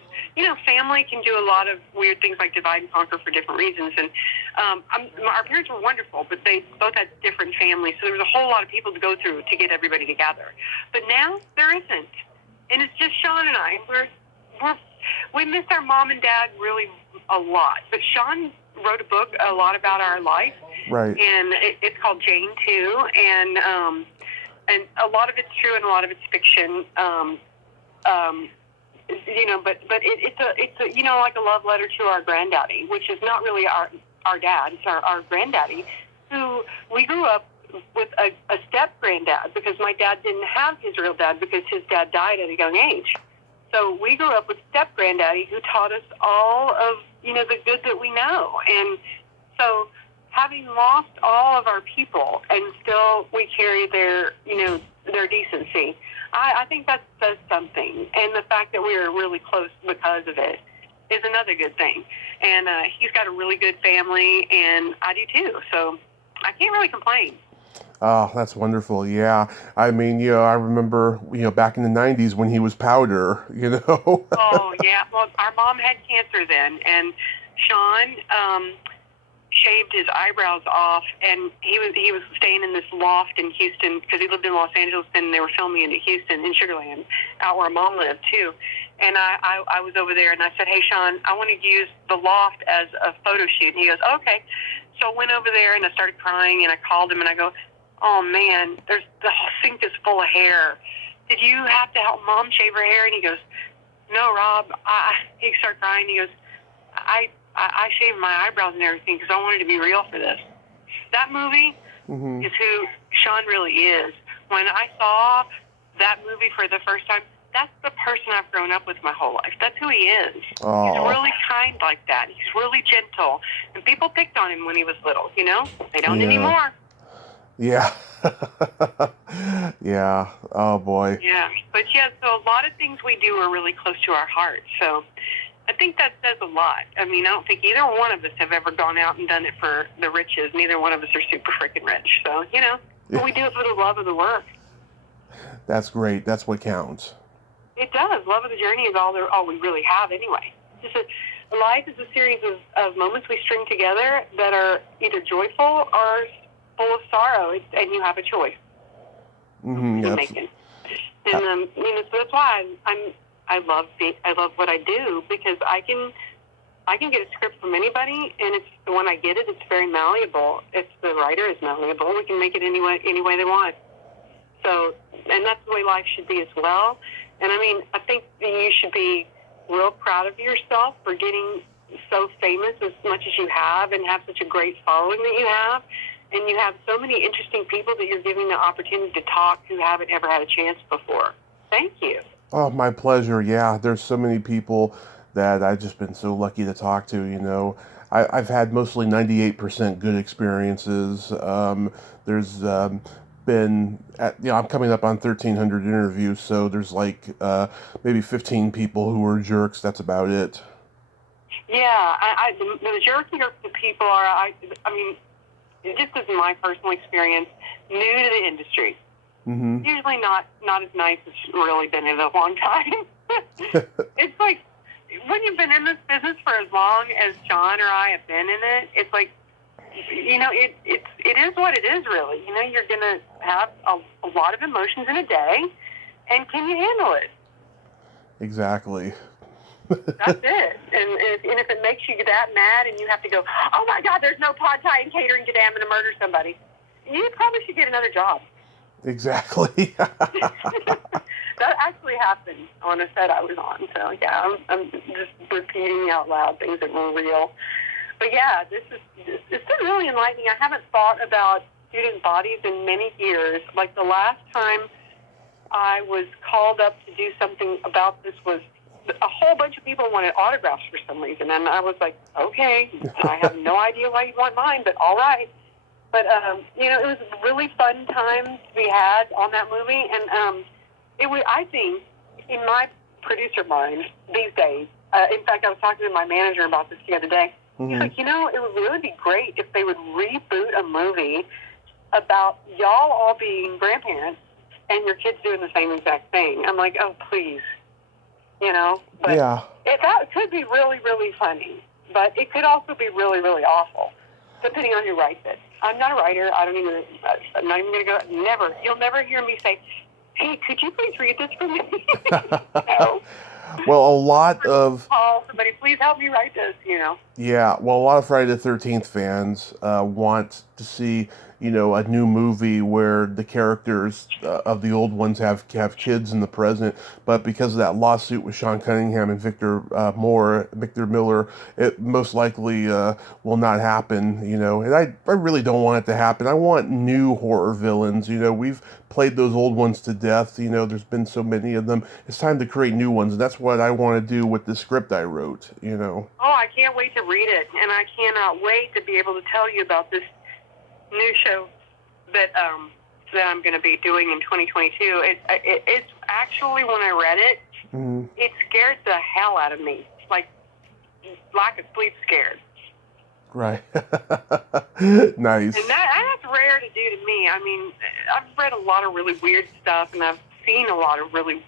family can do a lot of weird things like divide and conquer for different reasons. And our parents were wonderful, but they both had different families. So there was a whole lot of people to go through to get everybody together. But now there isn't. And it's just Sean and I. We miss our mom and dad really a lot. But Sean wrote a book a lot about our life. Right. And it's called Jane too. And a lot of it's true and a lot of it's fiction. But it's like a love letter to our granddaddy, which is not really our dad. It's our granddaddy, who we grew up with a step granddad because my dad didn't have his real dad because his dad died at a young age. So we grew up with step granddaddy who taught us all of the good that we know. And so having lost all of our people and still we carry their decency, I think that says something. And the fact that we are really close because of it is another good thing. And he's got a really good family, and I do too. So I can't really complain. Oh, that's wonderful. Yeah. I remember, back in the 90s when he was powder, Oh, yeah. Well, our mom had cancer then, and Sean shaved his eyebrows off, and he was staying in this loft in Houston because he lived in Los Angeles, and they were filming in Houston, in Sugar Land, out where Mom lived, too. And I was over there, and I said, hey, Sean, I want to use the loft as a photo shoot. And he goes, okay. So I went over there, and I started crying, and I called him, and I go, oh, man, the whole sink is full of hair. Did you have to help Mom shave her hair? And he goes, no, Rob. He started crying. He goes, I shaved my eyebrows and everything because I wanted to be real for this. That movie is who Sean really is. When I saw that movie for the first time, that's the person I've grown up with my whole life. That's who he is. Aww. He's really kind like that. He's really gentle. And people picked on him when he was little, They don't anymore. Yeah. Yeah. Oh, boy. Yeah. But, so a lot of things we do are really close to our heart. So I think that says a lot. I don't think either one of us have ever gone out and done it for the riches. Neither one of us are super freaking rich. So, but we do it for the love of the work. That's great. That's what counts. It does. Love of the journey is all we really have anyway. Life is a series of moments we string together that are either joyful or full of sorrow, and you have a choice to make it. And so that's why I love what I do, because I can get a script from anybody, and when I get it, it's very malleable. If the writer is malleable, we can make it any way they want. So, and that's the way life should be as well. And I think that you should be real proud of yourself for getting so famous as much as you have and have such a great following that you have. And you have so many interesting people that you're giving the opportunity to talk who haven't ever had a chance before. Thank you. Oh, my pleasure. Yeah, there's so many people that I've just been so lucky to talk to, I've had mostly 98% good experiences. There's been, I'm coming up on 1,300 interviews, so there's like maybe 15 people who were jerks. That's about it. Yeah, the jerkier the people are, I mean, just as my personal experience, new to the industry. Mm-hmm. Usually not as nice as really been in a long time. It's like, when you've been in this business for as long as John or I have been in it, it's like, it is what it is, really. You're going to have a lot of emotions in a day, and can you handle it? Exactly. That's it. And if it makes you that mad and you have to go, oh my God, there's no pod tie and catering today, I'm going to murder somebody, you probably should get another job. Exactly. That actually happened on a set I was on. So yeah, I'm just repeating out loud things that were real. But yeah, it's been really enlightening. I haven't thought about student bodies in many years. Like the last time I was called up to do something about this was a whole bunch of people wanted autographs for some reason, and I was like, okay, I have no idea why you want mine, but all right. But it was a really fun time to be had on that movie, and it was, I think, in my producer mind these days. In fact, I was talking to my manager about this the other day. Mm-hmm. He's like, it would really be great if they would reboot a movie about y'all all being grandparents and your kids doing the same exact thing. I'm like, oh, please. But yeah. That could be really, really funny, but it could also be really, really awful, depending on who writes it. I'm not a writer. I'm not even going to go, never. You'll never hear me say, hey, could you please read this for me? No. Well, a lot of... Call somebody, please help me write this, Yeah, well, a lot of Friday the 13th fans want to see, a new movie where the characters of the old ones have kids in the present, but because of that lawsuit with Sean Cunningham and Victor Miller, it most likely will not happen, and I really don't want it to happen. I want new horror villains, we've played those old ones to death, there's been so many of them. It's time to create new ones, and that's what I want to do with the script I wrote, Oh, I can't wait to read it, and I cannot wait to be able to tell you about this new show that I'm going to be doing in 2022. It's actually, when I read it, mm-hmm. It scared the hell out of me, like lack of sleep scared. Right. Nice. And that's rare to do to me. I mean, I've read a lot of really weird stuff, and I've seen a lot of really,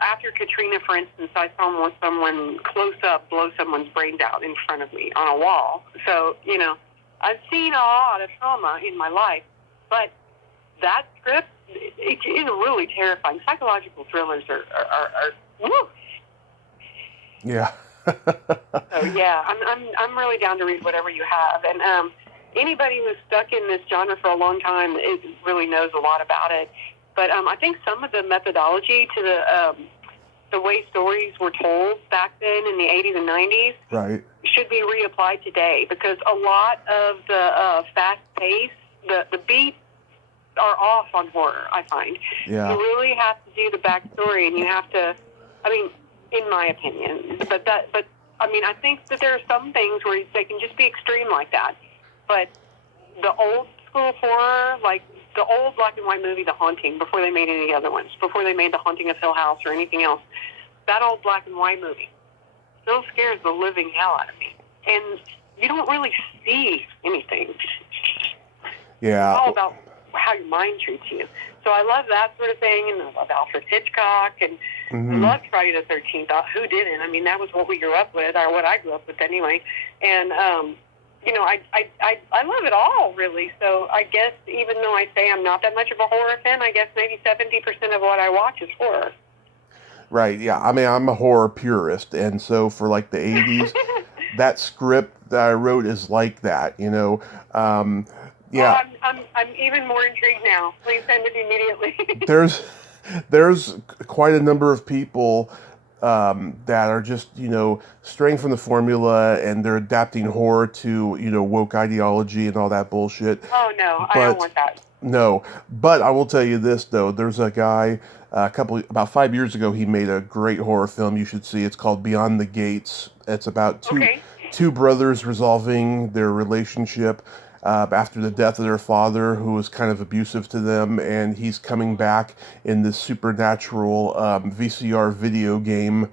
after Katrina, for instance, I saw someone close up blow someone's brains out in front of me on a wall. So, I've seen a lot of trauma in my life, but that script, it is really terrifying. Psychological thrillers are woo. Yeah. So yeah, I'm really down to read whatever you have, and anybody who's stuck in this genre for a long time, it really knows a lot about it. But I think some of the methodology to the way stories were told back then in the 80s and 90s right. should be reapplied today, because a lot of the fast pace, the beats are off on horror, I find. Yeah. You really have to do the backstory, and you have to, in my opinion, I think that there are some things where they can just be extreme like that. But the old school horror, like the old black and white movie, The Haunting, before they made any other ones, before they made The Haunting of Hill House or anything else, that old black and white movie still scares the living hell out of me. And you don't really see anything. Yeah. It's all about how your mind treats you. So I love that sort of thing, and I love Alfred Hitchcock, and mm-hmm. I love Friday the 13th. Who didn't? That was what we grew up with, or what I grew up with anyway. And, I love it all, really. So I guess even though I say I'm not that much of a horror fan, I guess maybe 70% of what I watch is horror. Right, yeah. I'm a horror purist, and so for like the 80s, that script that I wrote is like that, Yeah. Well, I'm even more intrigued now. Please send it immediately. There's quite a number of people that are just, straying from the formula, and they're adapting horror to, woke ideology and all that bullshit. Oh, no, I don't But want that. no, but I will tell you this though. There's a guy, about 5 years ago, he made a great horror film you should see. It's called Beyond the Gates. It's about Okay. two brothers resolving their relationship after the death of their father, who was kind of abusive to them, and he's coming back in this supernatural VCR video game,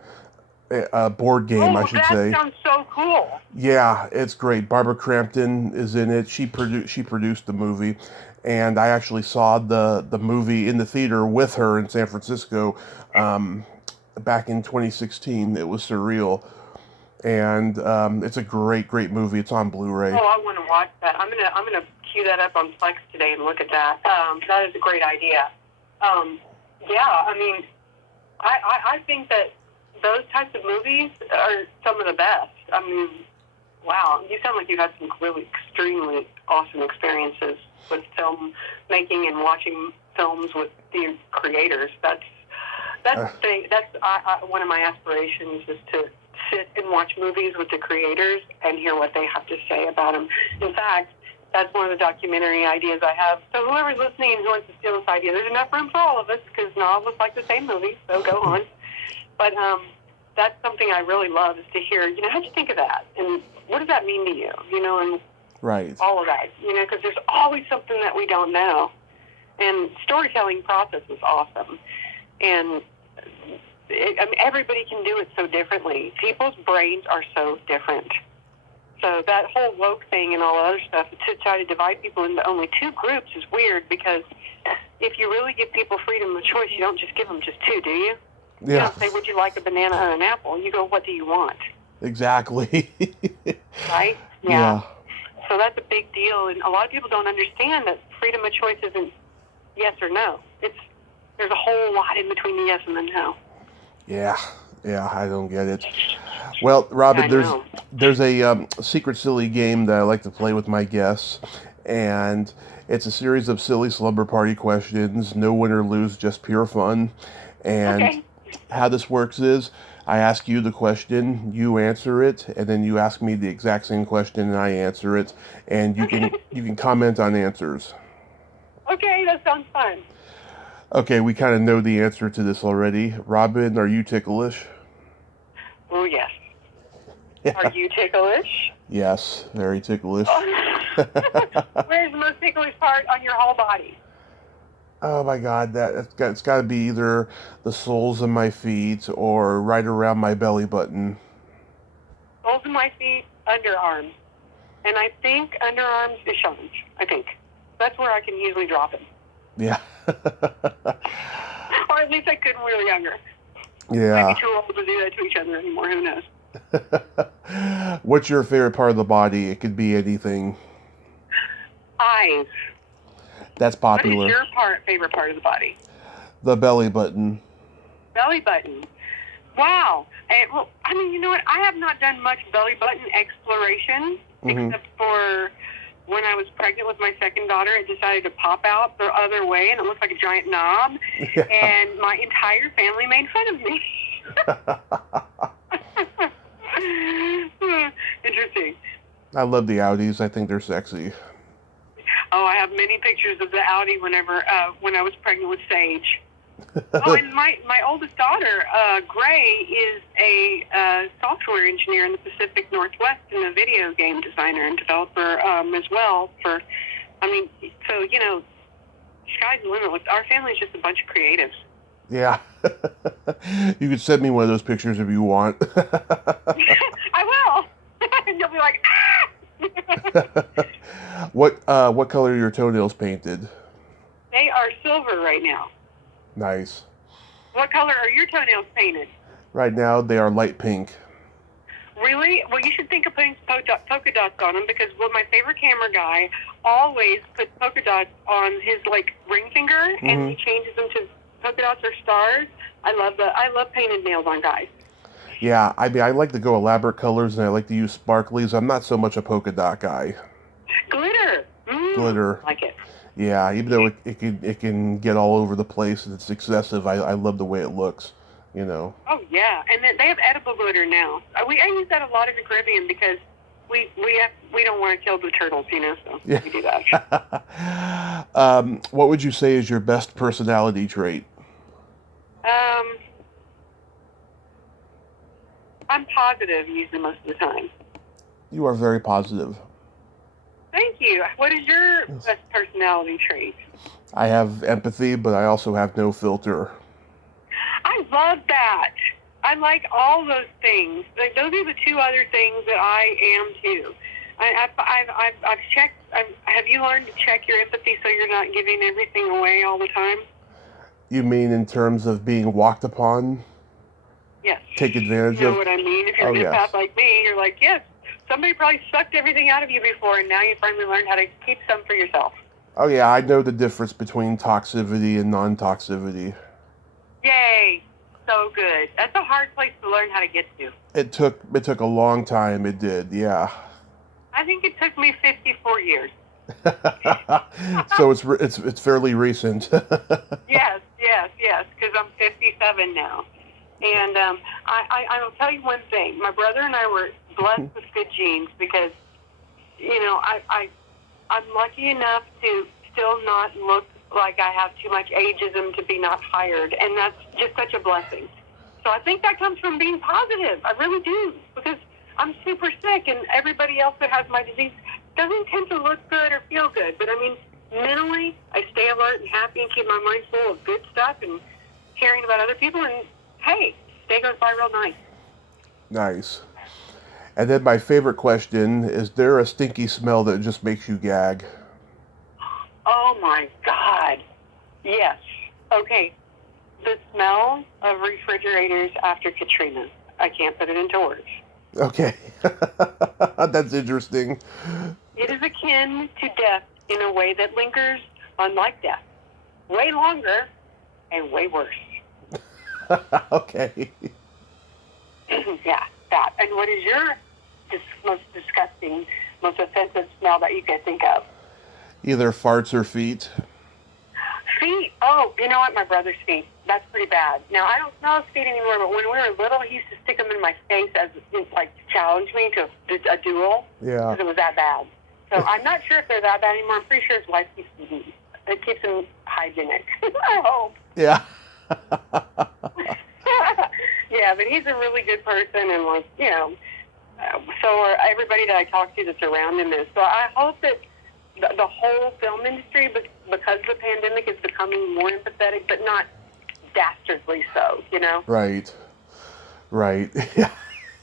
board game, I should say. That sounds so cool. Yeah, it's great. Barbara Crampton is in it. She produced the movie, and I actually saw the movie in the theater with her in San Francisco back in 2016. It was surreal, and it's a great movie. It's on Blu-ray. Oh, I want to watch that. I'm gonna queue that up on Plex today and look at that. That is a great idea. Yeah, I mean, I think that those types of movies are some of the best. I mean, wow, you sound like you had some really extremely awesome experiences with film making and watching films with the creators. That's one of my aspirations, is to sit and watch movies with the creators and hear what they have to say about them. In fact, that's one of the documentary ideas I have. So whoever's listening and who wants to steal this idea, there's enough room for all of us, because not all of us like the same movie, so go on. But that's something I really love, is to hear, how'd you think of that? And what does that mean to you? And right. all of that, because there's always something that we don't know. And storytelling process is awesome. And everybody can do it so differently. People's brains are so different. So that whole woke thing and all other stuff, to try to divide people into only two groups, is weird, because if you really give people freedom of choice, you don't just give them just two, do you? Yeah. You don't say, would you like a banana or an apple? You go, what do you want? Exactly. Right? Yeah. So that's a big deal, and a lot of people don't understand that freedom of choice isn't yes or no. There's a whole lot in between the yes and the no. Yeah, I don't get it. Well, Robyn, there's a secret silly game that I like to play with my guests, and it's a series of silly slumber party questions. No win or lose, just pure fun. And how this works is, I ask you the question, you answer it, and then you ask me the exact same question, and I answer it, and you can comment on answers. Okay, that sounds fun. Okay, we kind of know the answer to this already. Robyn, are you ticklish? Oh, yes. Yeah. Are you ticklish? Yes, very ticklish. Where's the most ticklish part on your whole body? Oh my God, it's got to be either the soles of my feet or right around my belly button. Soles of my feet, underarms. And I think underarms is Sean's, I think. That's where I can usually drop him. Yeah. Or at least I could when we were younger. Yeah. Maybe too old to do that to each other anymore, who knows? What's your favorite part of the body? It could be anything. Eyes. That's popular. What is your favorite part of the body? The belly button. Belly button. Wow. Well, I mean, you know what? I have not done much belly button exploration, except for when I was pregnant with my second daughter. It decided to pop out the other way, and it looked like a giant knob. Yeah. And my entire family made fun of me. Interesting. I love the Audis. I think they're sexy. Oh, I have many pictures of the Audi when I was pregnant with Sage. Oh, and my oldest daughter, Gray, is a software engineer in the Pacific Northwest and a video game designer and developer as well. So, sky's the limit. Our family's just a bunch of creatives. Yeah. You could send me one of those pictures if you want. I will. And you'll be like, ah! What color are your toenails painted? They are silver right now. Nice. What color are your toenails painted? Right now, they are light pink. Really? Well, you should think of putting polka dots on them, because my favorite camera guy always puts polka dots on his ring finger, and he changes them to polka dots or stars. I love painted nails on guys. Yeah, I mean, I like to go elaborate colors, and I like to use sparklies. I'm not so much a polka dot guy. Glitter. Glitter. I like it. Yeah, even though it can get all over the place and it's excessive, I love the way it looks. you know. Oh yeah, and then they have edible glitter now. I use that a lot in the Caribbean because we don't want to kill the turtles, you know, so Yeah. we do that. What would you say is your best personality trait? I'm positive usually most of the time. You are very positive. Thank you. What is your best personality trait? I have empathy, but I also have no filter. I love that. I like all those things. Like, those are the two other things that I am too. I've checked. Have you learned to check your empathy so you're not giving everything away all the time? You mean in terms of being walked upon? Yes. Take advantage of? You know what I mean? If you're an empath yes. like me, you're like, yes, somebody probably sucked everything out of you before, and now you finally learned how to keep some for yourself. Oh yeah, I know the difference between toxicity and non-toxicity. Yay. So good. That's a hard place to learn how to get to. It took a long time, it did, yeah. I think it took me 54 years. So it's fairly recent. Yes, because I'm 57 now. And I'll tell you one thing. My brother and I were blessed with good genes because, you know, I'm lucky enough to still not look like I have too much ageism to be not hired. And that's just such a blessing. So I think that comes from being positive. I really do. Because I'm super sick, and everybody else that has my disease doesn't tend to look good or feel good. But I mean, mentally, I stay alert and happy and keep my mind full of good stuff and caring about other people. And hey, day goes by real nice. Nice. And then my favorite question, is there a stinky smell that just makes you gag? Oh my God. Yes. Okay. The smell of refrigerators after Katrina. I can't put it into words. Okay. That's interesting. It is akin to death in a way that lingers, unlike death. Way longer and way worse. Okay. Yeah, that. And what is your most disgusting, most offensive smell that you can think of? Either farts or feet. Feet. Oh, you know what? My brother's feet. That's pretty bad. Now, I don't smell his feet anymore, but when we were little, he used to stick them in my face as, like, to challenge me to a duel. Yeah. Because it was that bad. So I'm not sure if they're that bad anymore. I'm pretty sure his wife keeps them. It keeps him hygienic. I hope. Yeah. Yeah, but he's a really good person, and, like, you know, so are everybody that I talk to that's around him is. So I hope that the whole film industry, because of the pandemic, is becoming more empathetic, but not dastardly so, you know? Right. Yeah.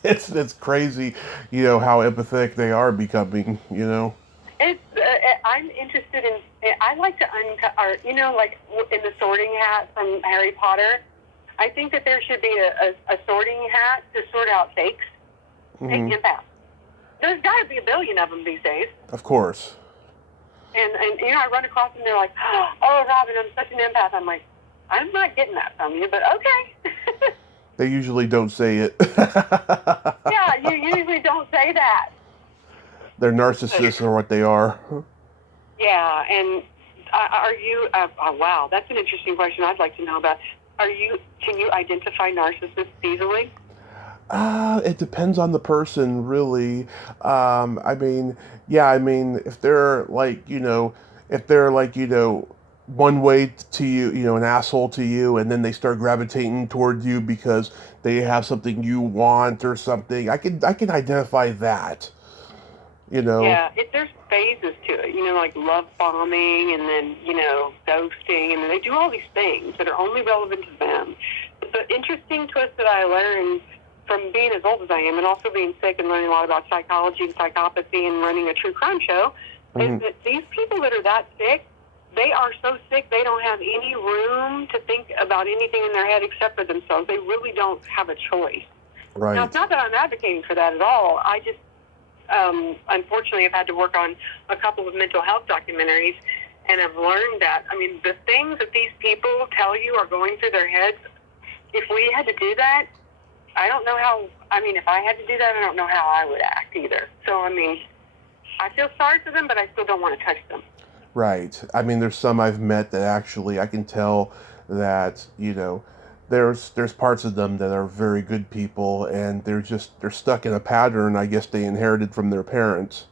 It's crazy, you know, how empathetic they are becoming, you know? I'm interested in, I like to uncut, or, you know, like in the sorting hat from Harry Potter, I think that there should be a sorting hat to sort out fakes. Mm-hmm. Fake empaths. There's got to be a billion of them these days. Of course. And you know, I run across them, they're like, oh, Robyn, I'm such an empath. I'm like, I'm not getting that from you, but okay. They usually don't say it. Yeah, you usually don't say that. They're narcissists are what they are. Yeah, and are you, wow, that's an interesting question I'd like to know about. Can you identify narcissists easily? It depends on the person, really. I mean, yeah, I mean, if they're like, you know, one way to you, you know, an asshole to you, and then they start gravitating toward you because they have something you want or something, I can identify that, you know. Yeah, there's phases to it, you know, like love bombing, and then, you know, ghosting, and then they do all these things that are only relevant to them. The interesting twist that I learned from being as old as I am, and also being sick and learning a lot about psychology and psychopathy and running a true crime show, is that these people that are that sick, they are so sick they don't have any room to think about anything in their head except for themselves. They really don't have a choice. Right. Now, it's not that I'm advocating for that at all. I just, unfortunately, I've had to work on a couple of mental health documentaries, and I've learned that, I mean, the things that these people tell you are going through their heads, if we had to do that, I don't know how, I mean, if I had to do that, I don't know how I would act either. So, I mean, I feel sorry for them, but I still don't want to touch them. Right. I mean, there's some I've met that actually I can tell that, you know, there's parts of them that are very good people, and they're stuck in a pattern I guess they inherited from their parents.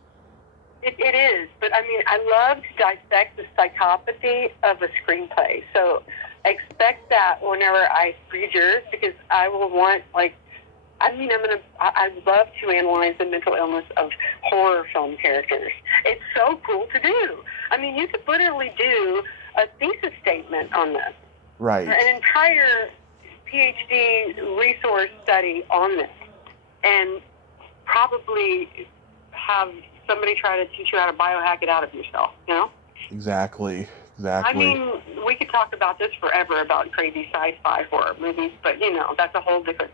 It is, but I mean, I love to dissect the psychopathy of a screenplay. So expect that whenever I read yours, because I will want, like, I love to analyze the mental illness of horror film characters. It's so cool to do. I mean, you could literally do a thesis statement on this. Right. An entire PhD resource study on this, and probably have somebody try to teach you how to biohack it out of yourself, you know? Exactly. I mean, we could talk about this forever, about crazy sci-fi horror movies, but, you know, that's a whole different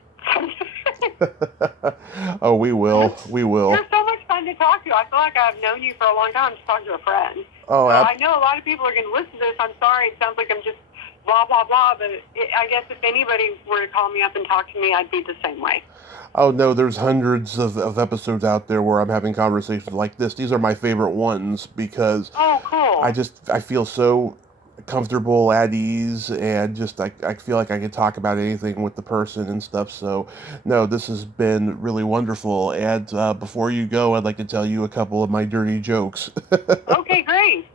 Oh, we will. You're so much fun to talk to. I feel like I've known you for a long time, just talking to a friend. Oh, I know a lot of people are going to listen to this. I'm sorry. It sounds like I'm just blah, blah, blah, but I guess if anybody were to call me up and talk to me, I'd be the same way. Oh, no, there's hundreds of episodes out there where I'm having conversations like this. These are my favorite ones because cool. I feel so comfortable, at ease, and just I feel like I can talk about anything with the person and stuff. So, no, this has been really wonderful. And before you go, I'd like to tell you a couple of my dirty jokes. Okay, great.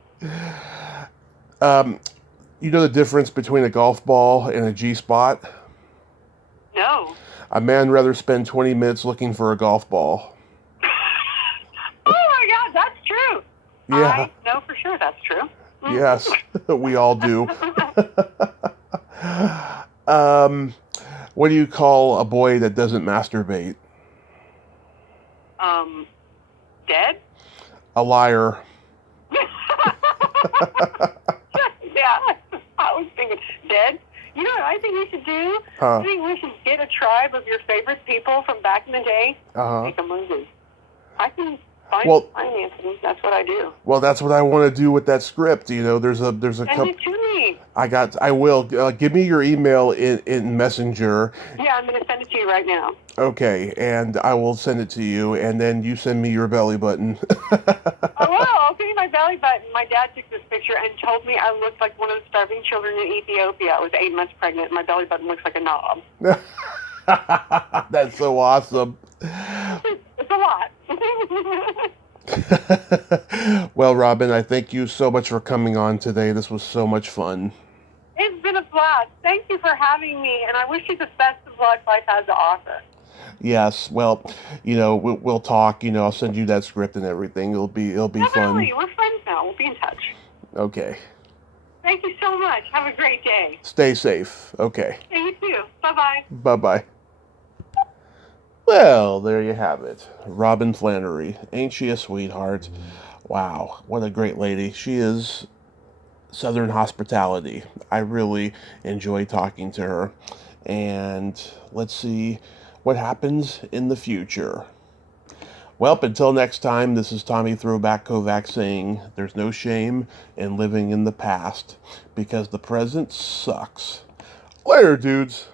You know the difference between a golf ball and a G-spot? No. A man rather spend 20 minutes looking for a golf ball. Oh my God, that's true. Yeah. I know for sure that's true. Yes, we all do. What do you call a boy that doesn't masturbate? Dead? A liar. Yeah, I was thinking dead. You know what I think we should do? Huh. I think we should get a tribe of your favorite people from back in the day. Make a movie. I can find financing. That's what I do. Well, that's what I want to do with that script. You know, there's a Send couple. it to me. I will. Give me your email in Messenger. Yeah, I'm going to send it to you right now. Okay, and I will send it to you, and then you send me your belly button. I'll send you my belly button. My dad took this picture and told me I looked like one of the starving children in Ethiopia. I was 8 months pregnant, and my belly button looks like a knob. That's so awesome. It's a lot. Well, Robyn, I thank you so much for coming on today. This was so much fun. It's been a blast. Thank you for having me, and I wish you the best of luck life has to offer. Yes, well, you know, we'll talk. You know, I'll send you that script and everything. It'll be Definitely. fun. We're friends now. We'll be in touch. Okay. Thank you so much. Have a great day. Stay safe. Okay. Yeah, you too. Bye-bye. Bye-bye. Well, there you have it. Robyn Flanery. Ain't she a sweetheart? Wow, what a great lady. She is Southern hospitality. I really enjoy talking to her. And let's see what happens in the future. Well, until next time, this is Tommy Throwback Kovac saying there's no shame in living in the past because the present sucks. Later, dudes.